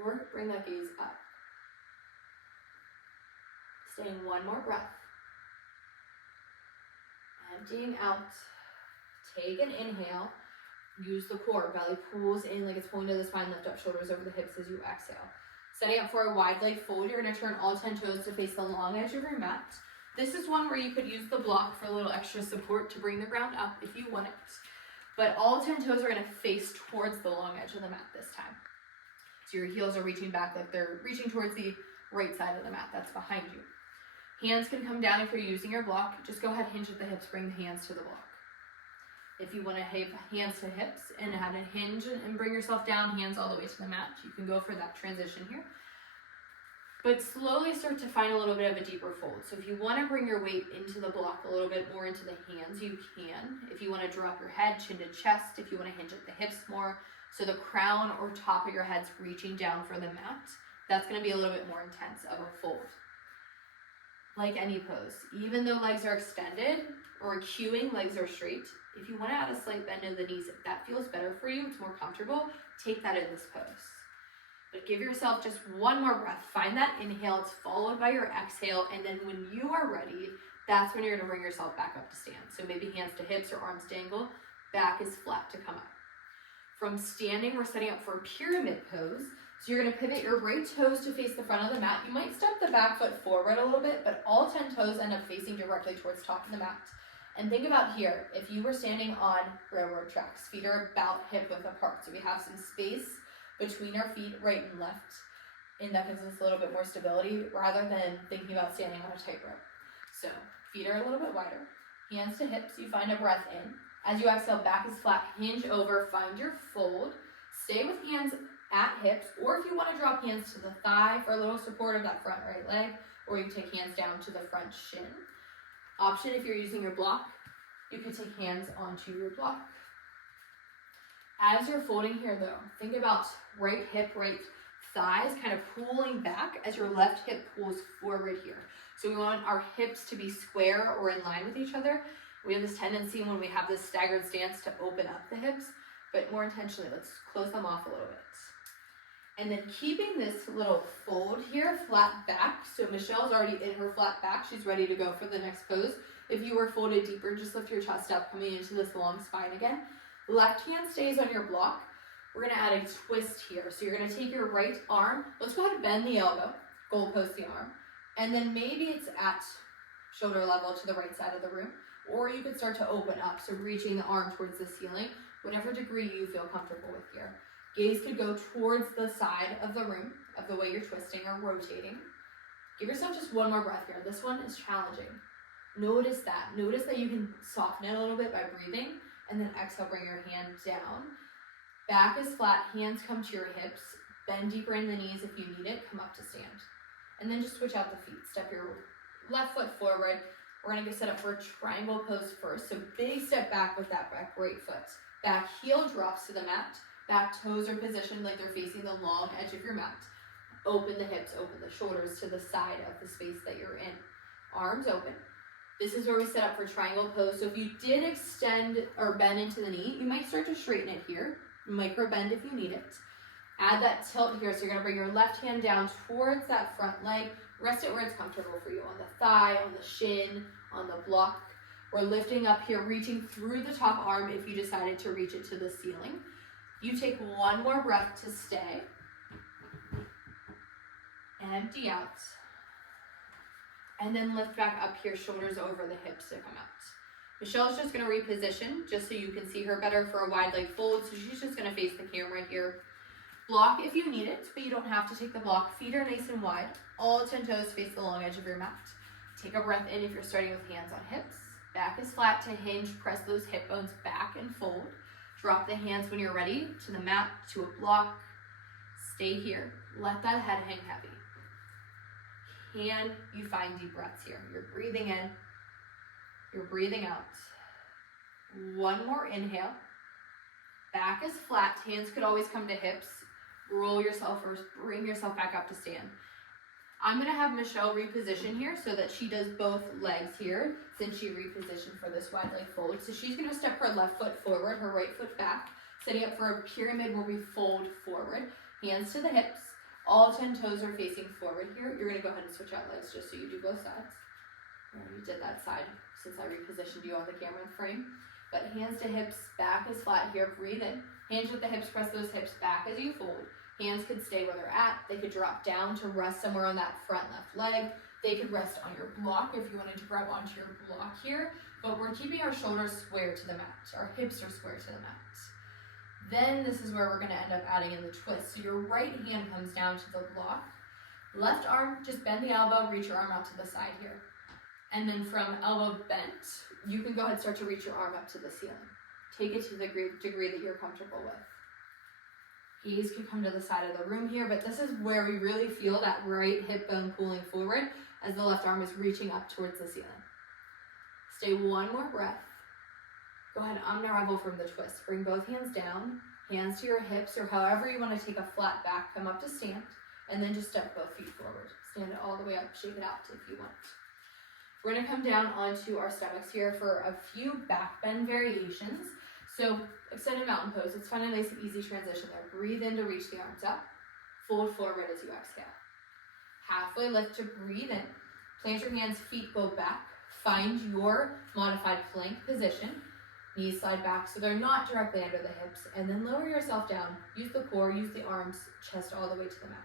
or bring that gaze up. Staying one more breath. Emptying out. Take an inhale. Use the core. Belly pulls in like it's pulling to the spine. Lift up shoulders over the hips as you exhale. Setting up for a wide leg fold. You're going to turn all 10 toes to face the long edge of your mat. This is one where you could use the block for a little extra support to bring the ground up if you want it. But all 10 toes are going to face towards the long edge of the mat this time. So your heels are reaching back like they're reaching towards the right side of the mat that's behind you. Hands can come down if you're using your block. Just go ahead, hinge at the hips, bring the hands to the block. If you want to have hands to hips and add a hinge and bring yourself down, hands all the way to the mat, you can go for that transition here. But slowly start to find a little bit of a deeper fold. So if you want to bring your weight into the block a little bit more into the hands, you can. If you want to drop your head, chin to chest, if you want to hinge at the hips more, so the crown or top of your head's reaching down for the mat, that's going to be a little bit more intense of a fold. Like any pose, even though legs are extended or cueing, legs are straight. If you want to add a slight bend in the knees, if that feels better for you, it's more comfortable, take that in this pose. But give yourself just one more breath. Find that inhale, it's followed by your exhale, and then when you are ready, that's when you're gonna bring yourself back up to stand. So maybe hands to hips or arms dangle, back is flat to come up. From standing, we're setting up for a pyramid pose. So you're gonna pivot your right toes to face the front of the mat. You might step the back foot forward a little bit, but all 10 toes end up facing directly towards the top of the mat. And think about here, if you were standing on railroad tracks, feet are about hip width apart. So we have some space between our feet, right and left, and that gives us a little bit more stability rather than thinking about standing on a tightrope. So feet are a little bit wider, hands to hips, you find a breath in. As you exhale, back is flat, hinge over, find your fold. Stay with hands at hips, or if you want to drop hands to the thigh for a little support of that front right leg, or you can take hands down to the front shin. Option if you're using your block, you can take hands onto your block. As you're folding here though, think about right hip, right thighs kind of pulling back as your left hip pulls forward here. So we want our hips to be square or in line with each other. We have this tendency when we have this staggered stance to open up the hips, but more intentionally, let's close them off a little bit. And then keeping this little fold here, flat back. So Michelle's already in her flat back. She's ready to go for the next pose. If you were folded deeper, just lift your chest up, coming into this long spine again. Left hand stays on your block. We're gonna add a twist here. So you're gonna take your right arm. Let's go ahead and bend the elbow, goalpost the arm. And then maybe it's at shoulder level to the right side of the room. Or you could start to open up, so reaching the arm towards the ceiling, whatever degree you feel comfortable with here. Gaze could go towards the side of the room, of the way you're twisting or rotating. Give yourself just one more breath here. This one is challenging. Notice that. Notice that you can soften it a little bit by breathing, and then exhale, bring your hand down. Back is flat, hands come to your hips. Bend deeper in the knees if you need it, come up to stand. And then just switch out the feet. Step your left foot forward. We're gonna get set up for a triangle pose first. So big step back with that back right foot. Back heel drops to the mat. Back toes are positioned like they're facing the long edge of your mat. Open the hips, open the shoulders to the side of the space that you're in. Arms open. This is where we set up for triangle pose. So if you did extend or bend into the knee, you might start to straighten it here. Micro bend if you need it. Add that tilt here. So you're gonna bring your left hand down towards that front leg. Rest it where it's comfortable for you, on the thigh, on the shin, on the block. We're lifting up here, reaching through the top arm if you decided to reach it to the ceiling. You take one more breath to stay. Empty out. And then lift back up here, shoulders over the hips to come out. Michelle's just gonna reposition just so you can see her better for a wide leg fold. So she's just gonna face the camera here. Block if you need it, but you don't have to take the block. Feet are nice and wide. All 10 toes face the long edge of your mat. Take a breath in if you're starting with hands on hips. Back is flat to hinge. Press those hip bones back and fold. Drop the hands when you're ready to the mat, to a block. Stay here. Let that head hang heavy. Can you find deep breaths here? You're breathing in. You're breathing out. One more inhale. Back is flat. Hands could always come to hips. Roll yourself first. Bring yourself back up to stand. I'm going to have Michelle reposition here so that she does both legs here since she repositioned for this wide leg fold. So she's going to step her left foot forward, her right foot back, setting up for a pyramid where we fold forward. Hands to the hips. All 10 toes are facing forward here. You're going to go ahead and switch out legs just so you do both sides. You did that side since I repositioned you on the camera frame. But hands to hips, back is flat here. Breathe in. Hands with the hips, press those hips back as you fold. Hands could stay where they're at. They could drop down to rest somewhere on that front left leg. They could rest on your block if you wanted to grab onto your block here. But we're keeping our shoulders square to the mat. Our hips are square to the mat. Then this is where we're going to end up adding in the twist. So your right hand comes down to the block. Left arm, just bend the elbow, reach your arm out to the side here. And then from elbow bent, you can go ahead and start to reach your arm up to the ceiling. Take it to the degree that you're comfortable with. Gaze can come to the side of the room here, but this is where we really feel that right hip bone pulling forward as the left arm is reaching up towards the ceiling. Stay one more breath. Go ahead and unravel from the twist. Bring both hands down, hands to your hips, or however you want to take a flat back, come up to stand, and then just step both feet forward. Stand it all the way up, shake it out if you want. We're going to come down onto our stomachs here for a few back bend variations. So extended mountain pose. Let's find a nice and easy transition there. Breathe in to reach the arms up. Fold forward as you exhale. Halfway lift to breathe in. Plant your hands, feet go back. Find your modified plank position. Knees slide back so they're not directly under the hips. And then lower yourself down. Use the core, use the arms, chest all the way to the mat.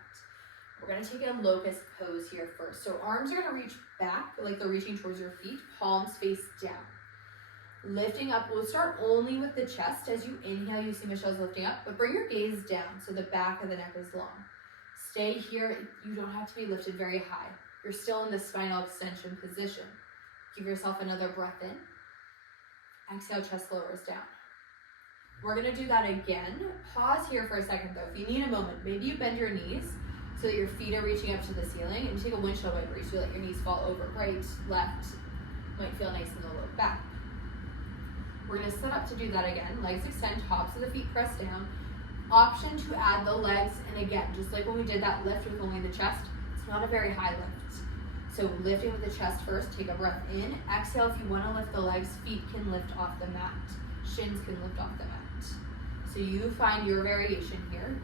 We're going to take a locust pose here first. So arms are going to reach back like they're reaching towards your feet. Palms face down. Lifting up, we'll start only with the chest. As you inhale, you see Michelle's lifting up, but bring your gaze down so the back of the neck is long. Stay here. You don't have to be lifted very high. You're still in the spinal extension position. Give yourself another breath in. Exhale, chest lowers down. We're going to do that again. Pause here for a second though. If you need a moment, maybe you bend your knees so that your feet are reaching up to the ceiling, and you take a windshield wiper so you let your knees fall over. Right, left, might feel nice in the low back. We're going to set up to do that again. Legs extend, tops of the feet press down. Option to add the legs, and again, just like when we did that lift with only the chest, it's not a very high lift. So lifting with the chest first, take a breath in. Exhale, if you want to lift the legs, feet can lift off the mat. Shins can lift off the mat. So you find your variation here.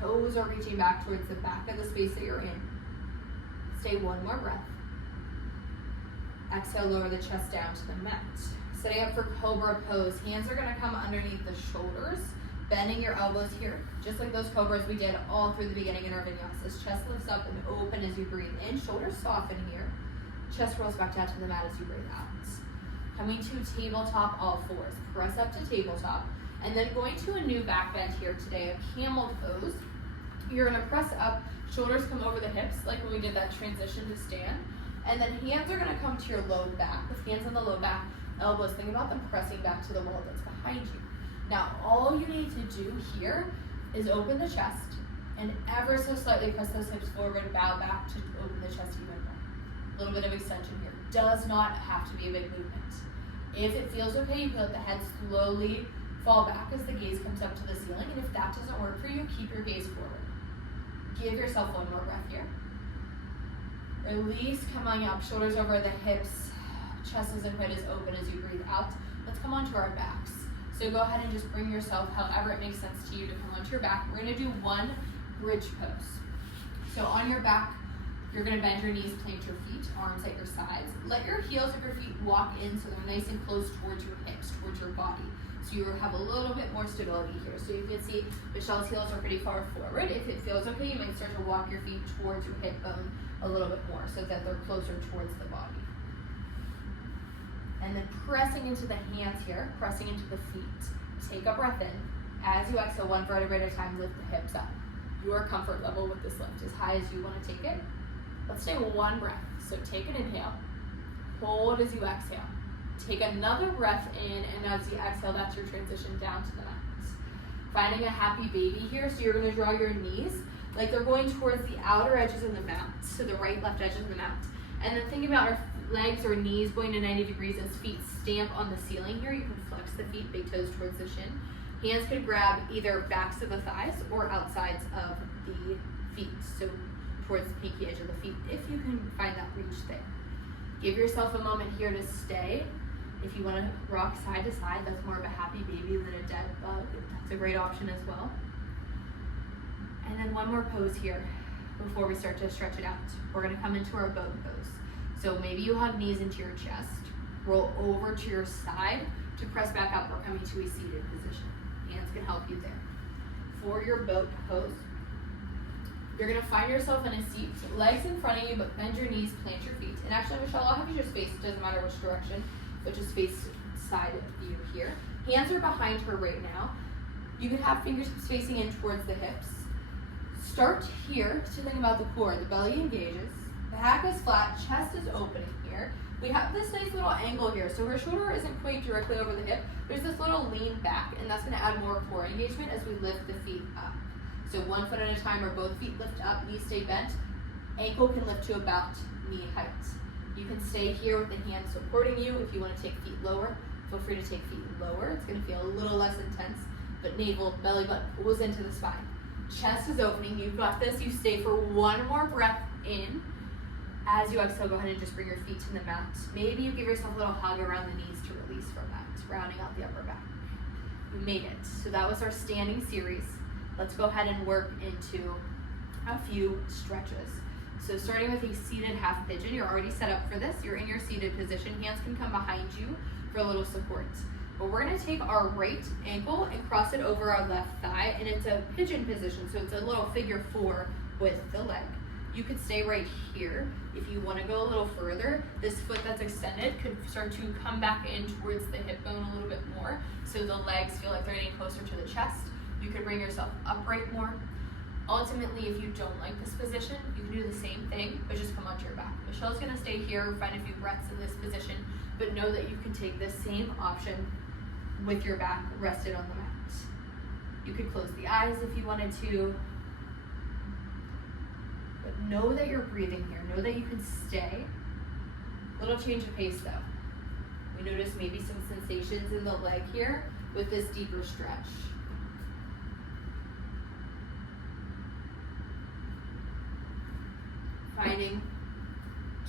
Toes are reaching back towards the back of the space that you're in. Stay one more breath. Exhale, lower the chest down to the mat. Setting up for cobra pose. Hands are going to come underneath the shoulders, bending your elbows here, just like those cobras we did all through the beginning in our vinyasas. Chest lifts up and open as you breathe in. Shoulders soften here. Chest rolls back down to the mat as you breathe out. Coming to tabletop all fours. Press up to tabletop. And then going to a new back bend here today, a camel pose. You're going to press up, shoulders come over the hips, like when we did that transition to stand. And then hands are going to come to your low back. With hands on the low back, elbows, think about them pressing back to the wall that's behind you. Now, all you need to do here is open the chest and ever so slightly press those hips forward, bow back to open the chest even more. A little bit of extension here. Does not have to be a big movement. If it feels okay, you can let the head slowly fall back as the gaze comes up to the ceiling. And if that doesn't work for you, keep your gaze forward. Give yourself one more breath here. Release, coming up, shoulders over the hips. Chest isn't quite as open as you breathe out. Let's come onto our backs. So go ahead and just bring yourself, however it makes sense to you, to come onto your back. We're going to do one bridge pose. So on your back, you're going to bend your knees, plant your feet, arms at your sides. Let your heels of your feet walk in so they're nice and close towards your hips, towards your body. So you have a little bit more stability here. So you can see Michelle's heels are pretty far forward. If it feels okay, you might start to walk your feet towards your hip bone a little bit more so that they're closer towards the body. And then pressing into the hands here, pressing into the feet. Take a breath in. As you exhale, one vertebrae at a time, lift the hips up. your comfort level with this lift, as high as you want to take it. Let's take one breath. So take an inhale, hold as you exhale. Take another breath in, and as you exhale, that's your transition down to the mat. Finding a happy baby here, so you're going to draw your knees like they're going towards the outer edges of the mat, so the right, left edges of the mat. And then think about our legs or knees going to 90 degrees as feet stamp on the ceiling here. You can flex the feet, big toes towards the shin. Hands could grab either backs of the thighs or outsides of the feet, so towards the pinky edge of the feet, if you can find that reach there. Give yourself a moment here to stay. If you want to rock side to side, that's more of a happy baby than a dead bug. That's a great option as well. And then one more pose here before we start to stretch it out. We're going to come into our boat pose. So maybe you hug knees into your chest, roll over to your side to press back up. We're coming to a seated position. Hands can help you there. For your boat pose, you're going to find yourself in a seat, legs in front of you, but bend your knees, plant your feet. And actually, Michelle, I'll have you just face, it doesn't matter which direction, but just face side view here. Hands are behind her right now. You can have fingertips facing in towards the hips. Start here to think about the core. The belly engages, back is flat, chest is opening here. We have this nice little angle here, so her shoulder isn't quite directly over the hip. There's this little lean back, and that's going to add more core engagement as we lift the feet up. So 1 foot at a time, or both feet lift up, knees stay bent. Ankle can lift to about knee height. You can stay here with the hands supporting you. If you want to take feet lower, feel free to take feet lower. It's going to feel a little less intense, but navel, belly button pulls into the spine. Chest is opening. You've got this. You stay for one more breath in. As you exhale, go ahead and just bring your feet to the mat. Maybe you give yourself a little hug around the knees to release from that, rounding out the upper back. You made it. So that was our standing series. Let's go ahead and work into a few stretches. So starting with a seated half pigeon, you're already set up for this. You're in your seated position. Hands can come behind you for a little support. But we're going to take our right ankle and cross it over our left thigh, and it's a pigeon position, so it's a little figure 4 with the leg. You could stay right here. If you want to go a little further, this foot that's extended could start to come back in towards the hip bone a little bit more, so the legs feel like they're getting closer to the chest. You could bring yourself upright more. Ultimately, if you don't like this position, you can do the same thing, but just come onto your back. Michelle's going to stay here, find a few breaths in this position, but know that you can take this same option with your back rested on the mat. You could close the eyes if you wanted to, but know that you're breathing here. Know that you can stay. Little change of pace though. We notice maybe some sensations in the leg here with this deeper stretch. Finding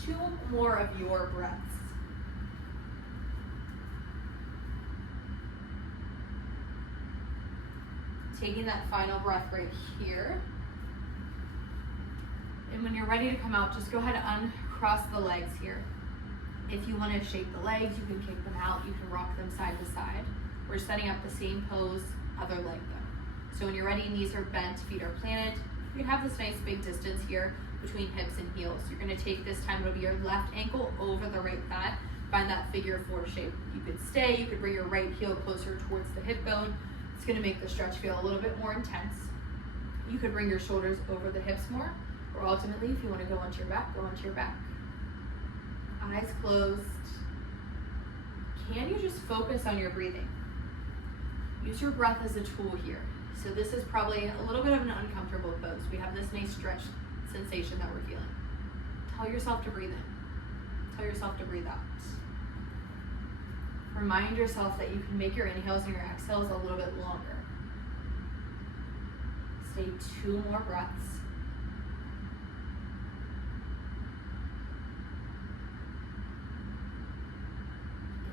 2 more of your breaths. Taking that final breath right here. And when you're ready to come out, just go ahead and uncross the legs here. If you want to shake the legs, you can kick them out. You can rock them side to side. We're setting up the same pose, other leg though. So when you're ready, knees are bent, feet are planted. You have this nice big distance here between hips and heels. You're going to take this time, it'll be your left ankle over the right thigh. Find that figure 4 shape. You could stay, you could bring your right heel closer towards the hip bone. It's going to make the stretch feel a little bit more intense. You could bring your shoulders over the hips more, or ultimately, if you want to go onto your back, go onto your back. Eyes closed. Can you just focus on your breathing? Use your breath as a tool here. So this is probably a little bit of an uncomfortable pose. We have this nice stretch sensation that we're feeling. Tell yourself to breathe in. Tell yourself to breathe out. Remind yourself that you can make your inhales and your exhales a little bit longer. Stay 2 more breaths.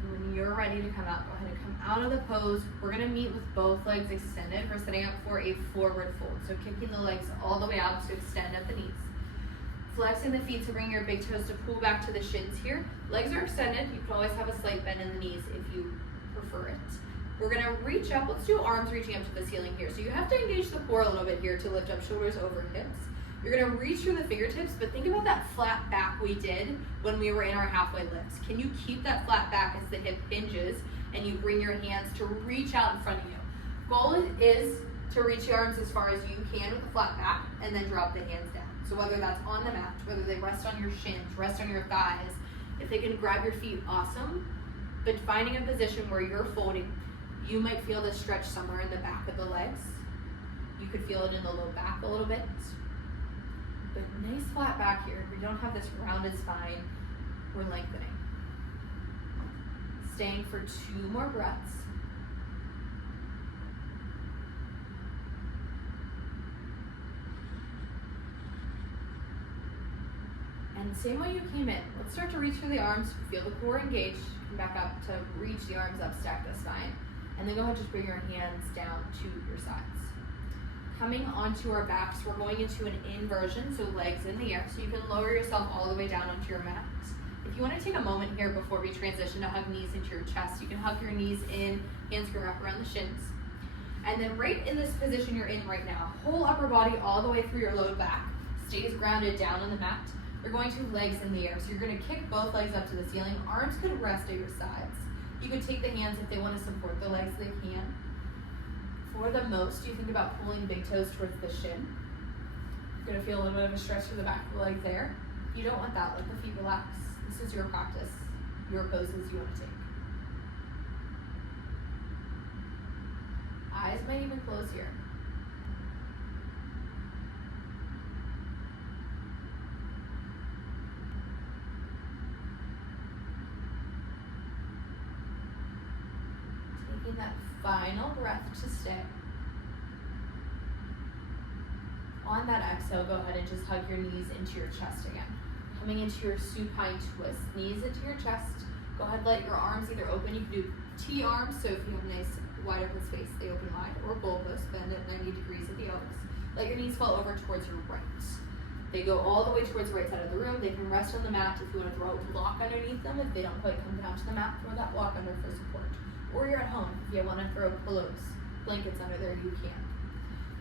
And when you're ready to come out, go ahead and come out of the pose. We're going to meet with both legs extended. We're setting up for a forward fold. So kicking the legs all the way out to extend at the knees. Flexing the feet to bring your big toes to pull back to the shins here. Legs are extended. You can always have a slight bend in the knees if you prefer it. We're going to reach up. Let's do arms reaching up to the ceiling here. So you have to engage the core a little bit here to lift up shoulders over hips. You're going to reach through the fingertips, but think about that flat back we did when we were in our halfway lifts. Can you keep that flat back as the hip hinges and you bring your hands to reach out in front of you? Goal is to reach the arms as far as you can with a flat back, and then drop the hands down. So whether that's on the mat, whether they rest on your shins, rest on your thighs, if they can grab your feet, awesome. But finding a position where you're folding, you might feel the stretch somewhere in the back of the legs. You could feel it in the low back a little bit. But nice flat back here. We don't have this rounded spine. We're lengthening. Staying for 2 more breaths. And same way you came in. Let's start to reach through the arms. Feel the core engaged. Come back up to reach the arms up, stack the spine. And then go ahead, just bring your hands down to your sides. Coming onto our backs, we're going into an inversion, so legs in the air. So you can lower yourself all the way down onto your mat. If you want to take a moment here before we transition to hug knees into your chest, you can hug your knees in, hands can wrap around the shins. And then right in this position you're in right now, whole upper body all the way through your low back, stays grounded down on the mat. You're going to legs in the air. So you're going to kick both legs up to the ceiling. Arms could rest at your sides. You could take the hands if they want to support the legs, they can. For the most, you think about pulling big toes towards the shin. You're going to feel a little bit of a stretch through the back of the leg there. You don't want that. Let the feet relax. This is your practice, your poses you want to take. Eyes might even close here. Taking that final breath to stay. On that exhale, go ahead and just hug your knees into your chest again. Coming into your supine twist, knees into your chest. Go ahead, let your arms either open. You can do T arms, so if you have a nice wide open space, they open wide, or bulbous, bend at 90 degrees at the elbows. Let your knees fall over towards your right. They go all the way towards the right side of the room. They can rest on the mat if you want to throw a block underneath them. If they don't quite come down to the mat, throw that block under for support. Or you're at home, if you want to throw pillows, blankets under there, you can.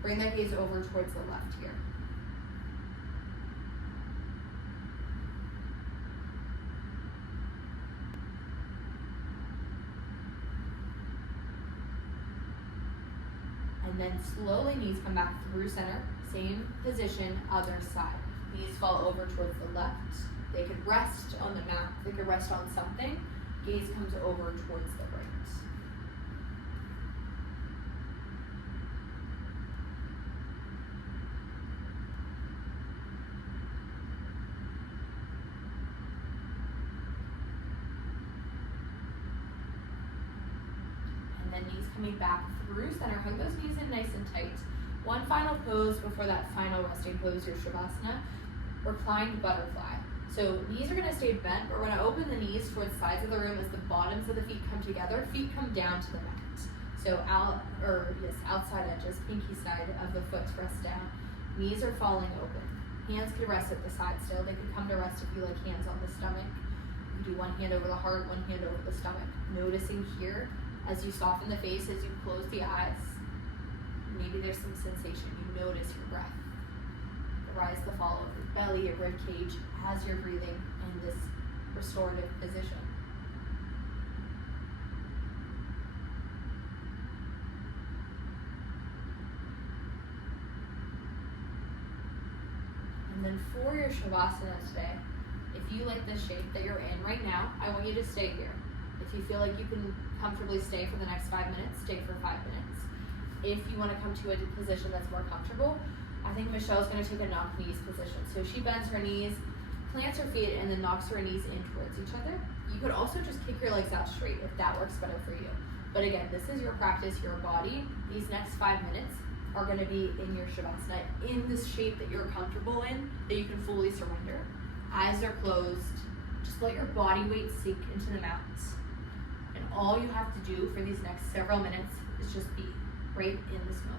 Bring that gaze over towards the left here. And then slowly knees come back through center, same position, other side. Knees fall over towards the left. They could rest on the mat, they could rest on something. Gaze comes over towards the right. And then knees coming back through center. Hug those knees in nice and tight. One final pose before that final resting pose, your Shavasana. Reclined butterfly. So knees are going to stay bent, but we're going to open the knees towards sides of the room as the bottoms of the feet come together. Feet come down to the mat. So outside edges, pinky side of the foot rest down. Knees are falling open. Hands can rest at the side still. They can come to rest if you like hands on the stomach. You can do one hand over the heart, one hand over the stomach. Noticing here as you soften the face, as you close the eyes, maybe there's some sensation. You notice your breath. The rise, the fall of the belly, your rib cage, as you're breathing in this restorative position. And then for your Shavasana today, if you like the shape that you're in right now, I want you to stay here. If you feel like you can comfortably stay for the next 5 minutes, stay for 5 minutes. If you want to come to a position that's more comfortable, I think Michelle's going to take a knock knees position. So she bends her knees, plants her feet, and then knocks her knees in towards each other. You could also just kick your legs out straight if that works better for you. But again, this is your practice, your body. These next 5 minutes are going to be in your Shavasana, in this shape that you're comfortable in, that you can fully surrender. Eyes are closed. Just let your body weight sink into the mat. And all you have to do for these next several minutes is just be right in this moment.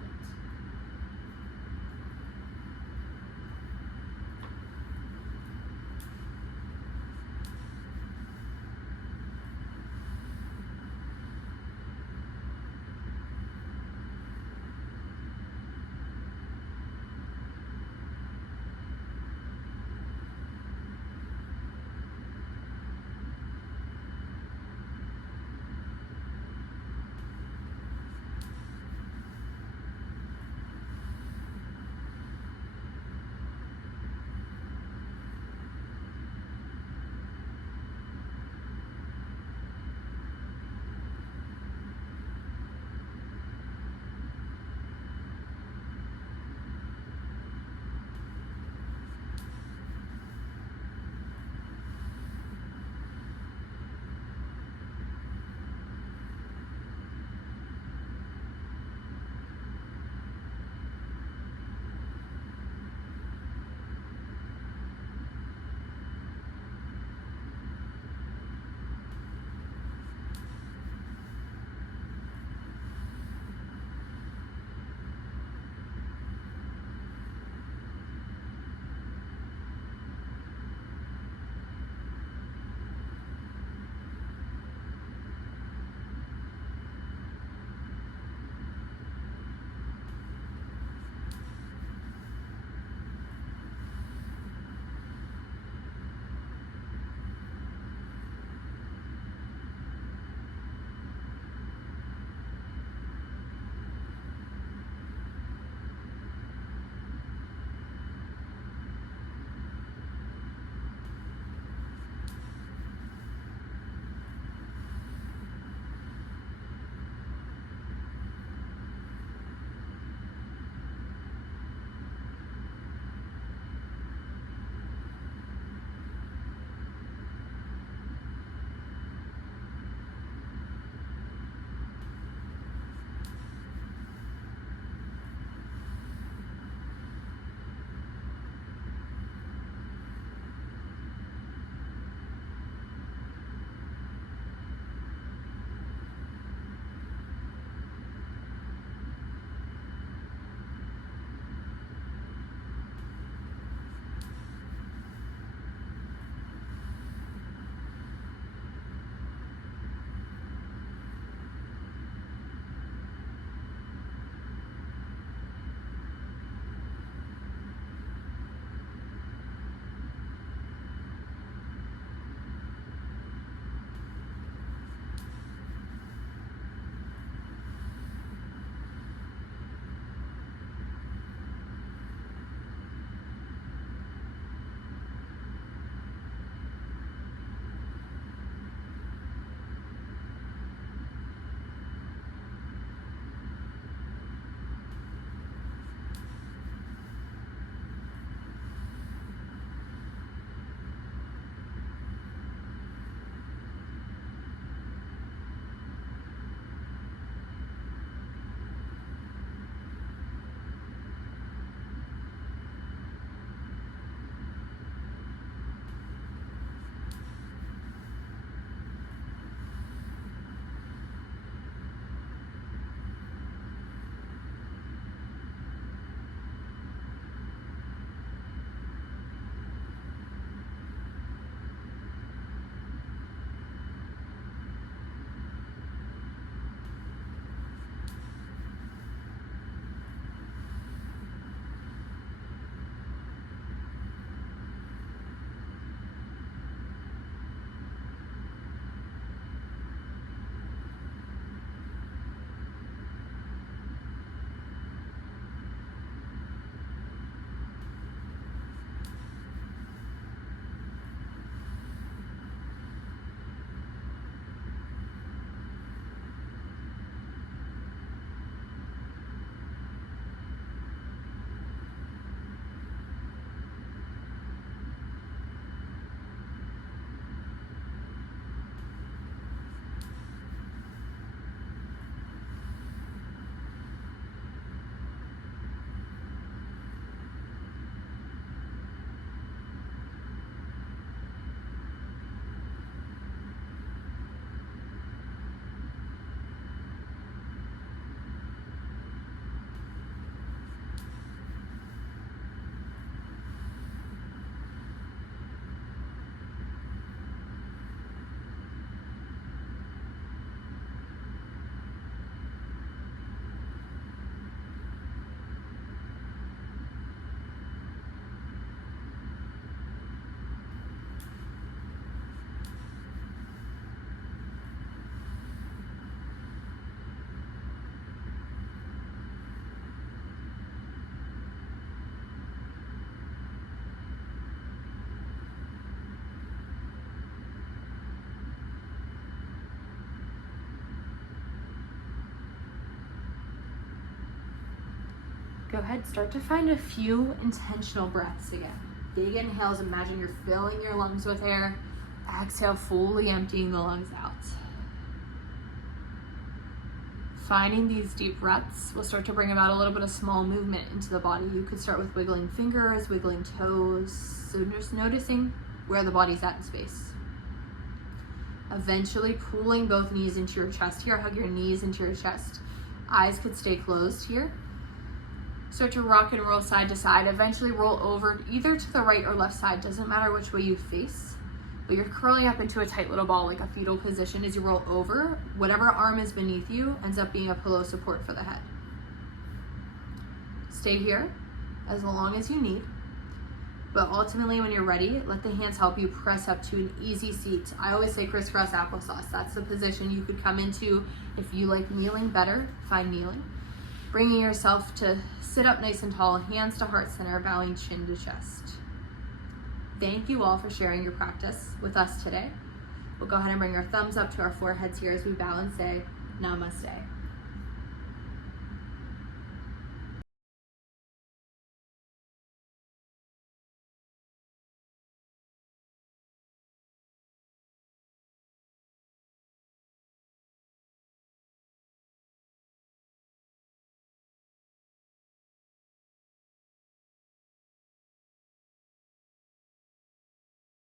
Go ahead, start to find a few intentional breaths again. Big inhales, imagine you're filling your lungs with air. Exhale, fully emptying the lungs out. Finding these deep breaths will start to bring about a little bit of small movement into the body. You could start with wiggling fingers, wiggling toes, so just noticing where the body's at in space. Eventually pulling both knees into your chest here. Hug your knees into your chest. Eyes could stay closed here. Start to rock and roll side to side. Eventually roll over either to the right or left side. Doesn't matter which way you face. But you're curling up into a tight little ball, like a fetal position. As you roll over, whatever arm is beneath you ends up being a pillow support for the head. Stay here as long as you need. But ultimately, when you're ready, let the hands help you press up to an easy seat. I always say crisscross applesauce. That's the position you could come into. If you like kneeling better, find kneeling. Bringing yourself to sit up nice and tall, hands to heart center, bowing chin to chest. Thank you all for sharing your practice with us today. We'll go ahead and bring our thumbs up to our foreheads here as we bow and say, Namaste.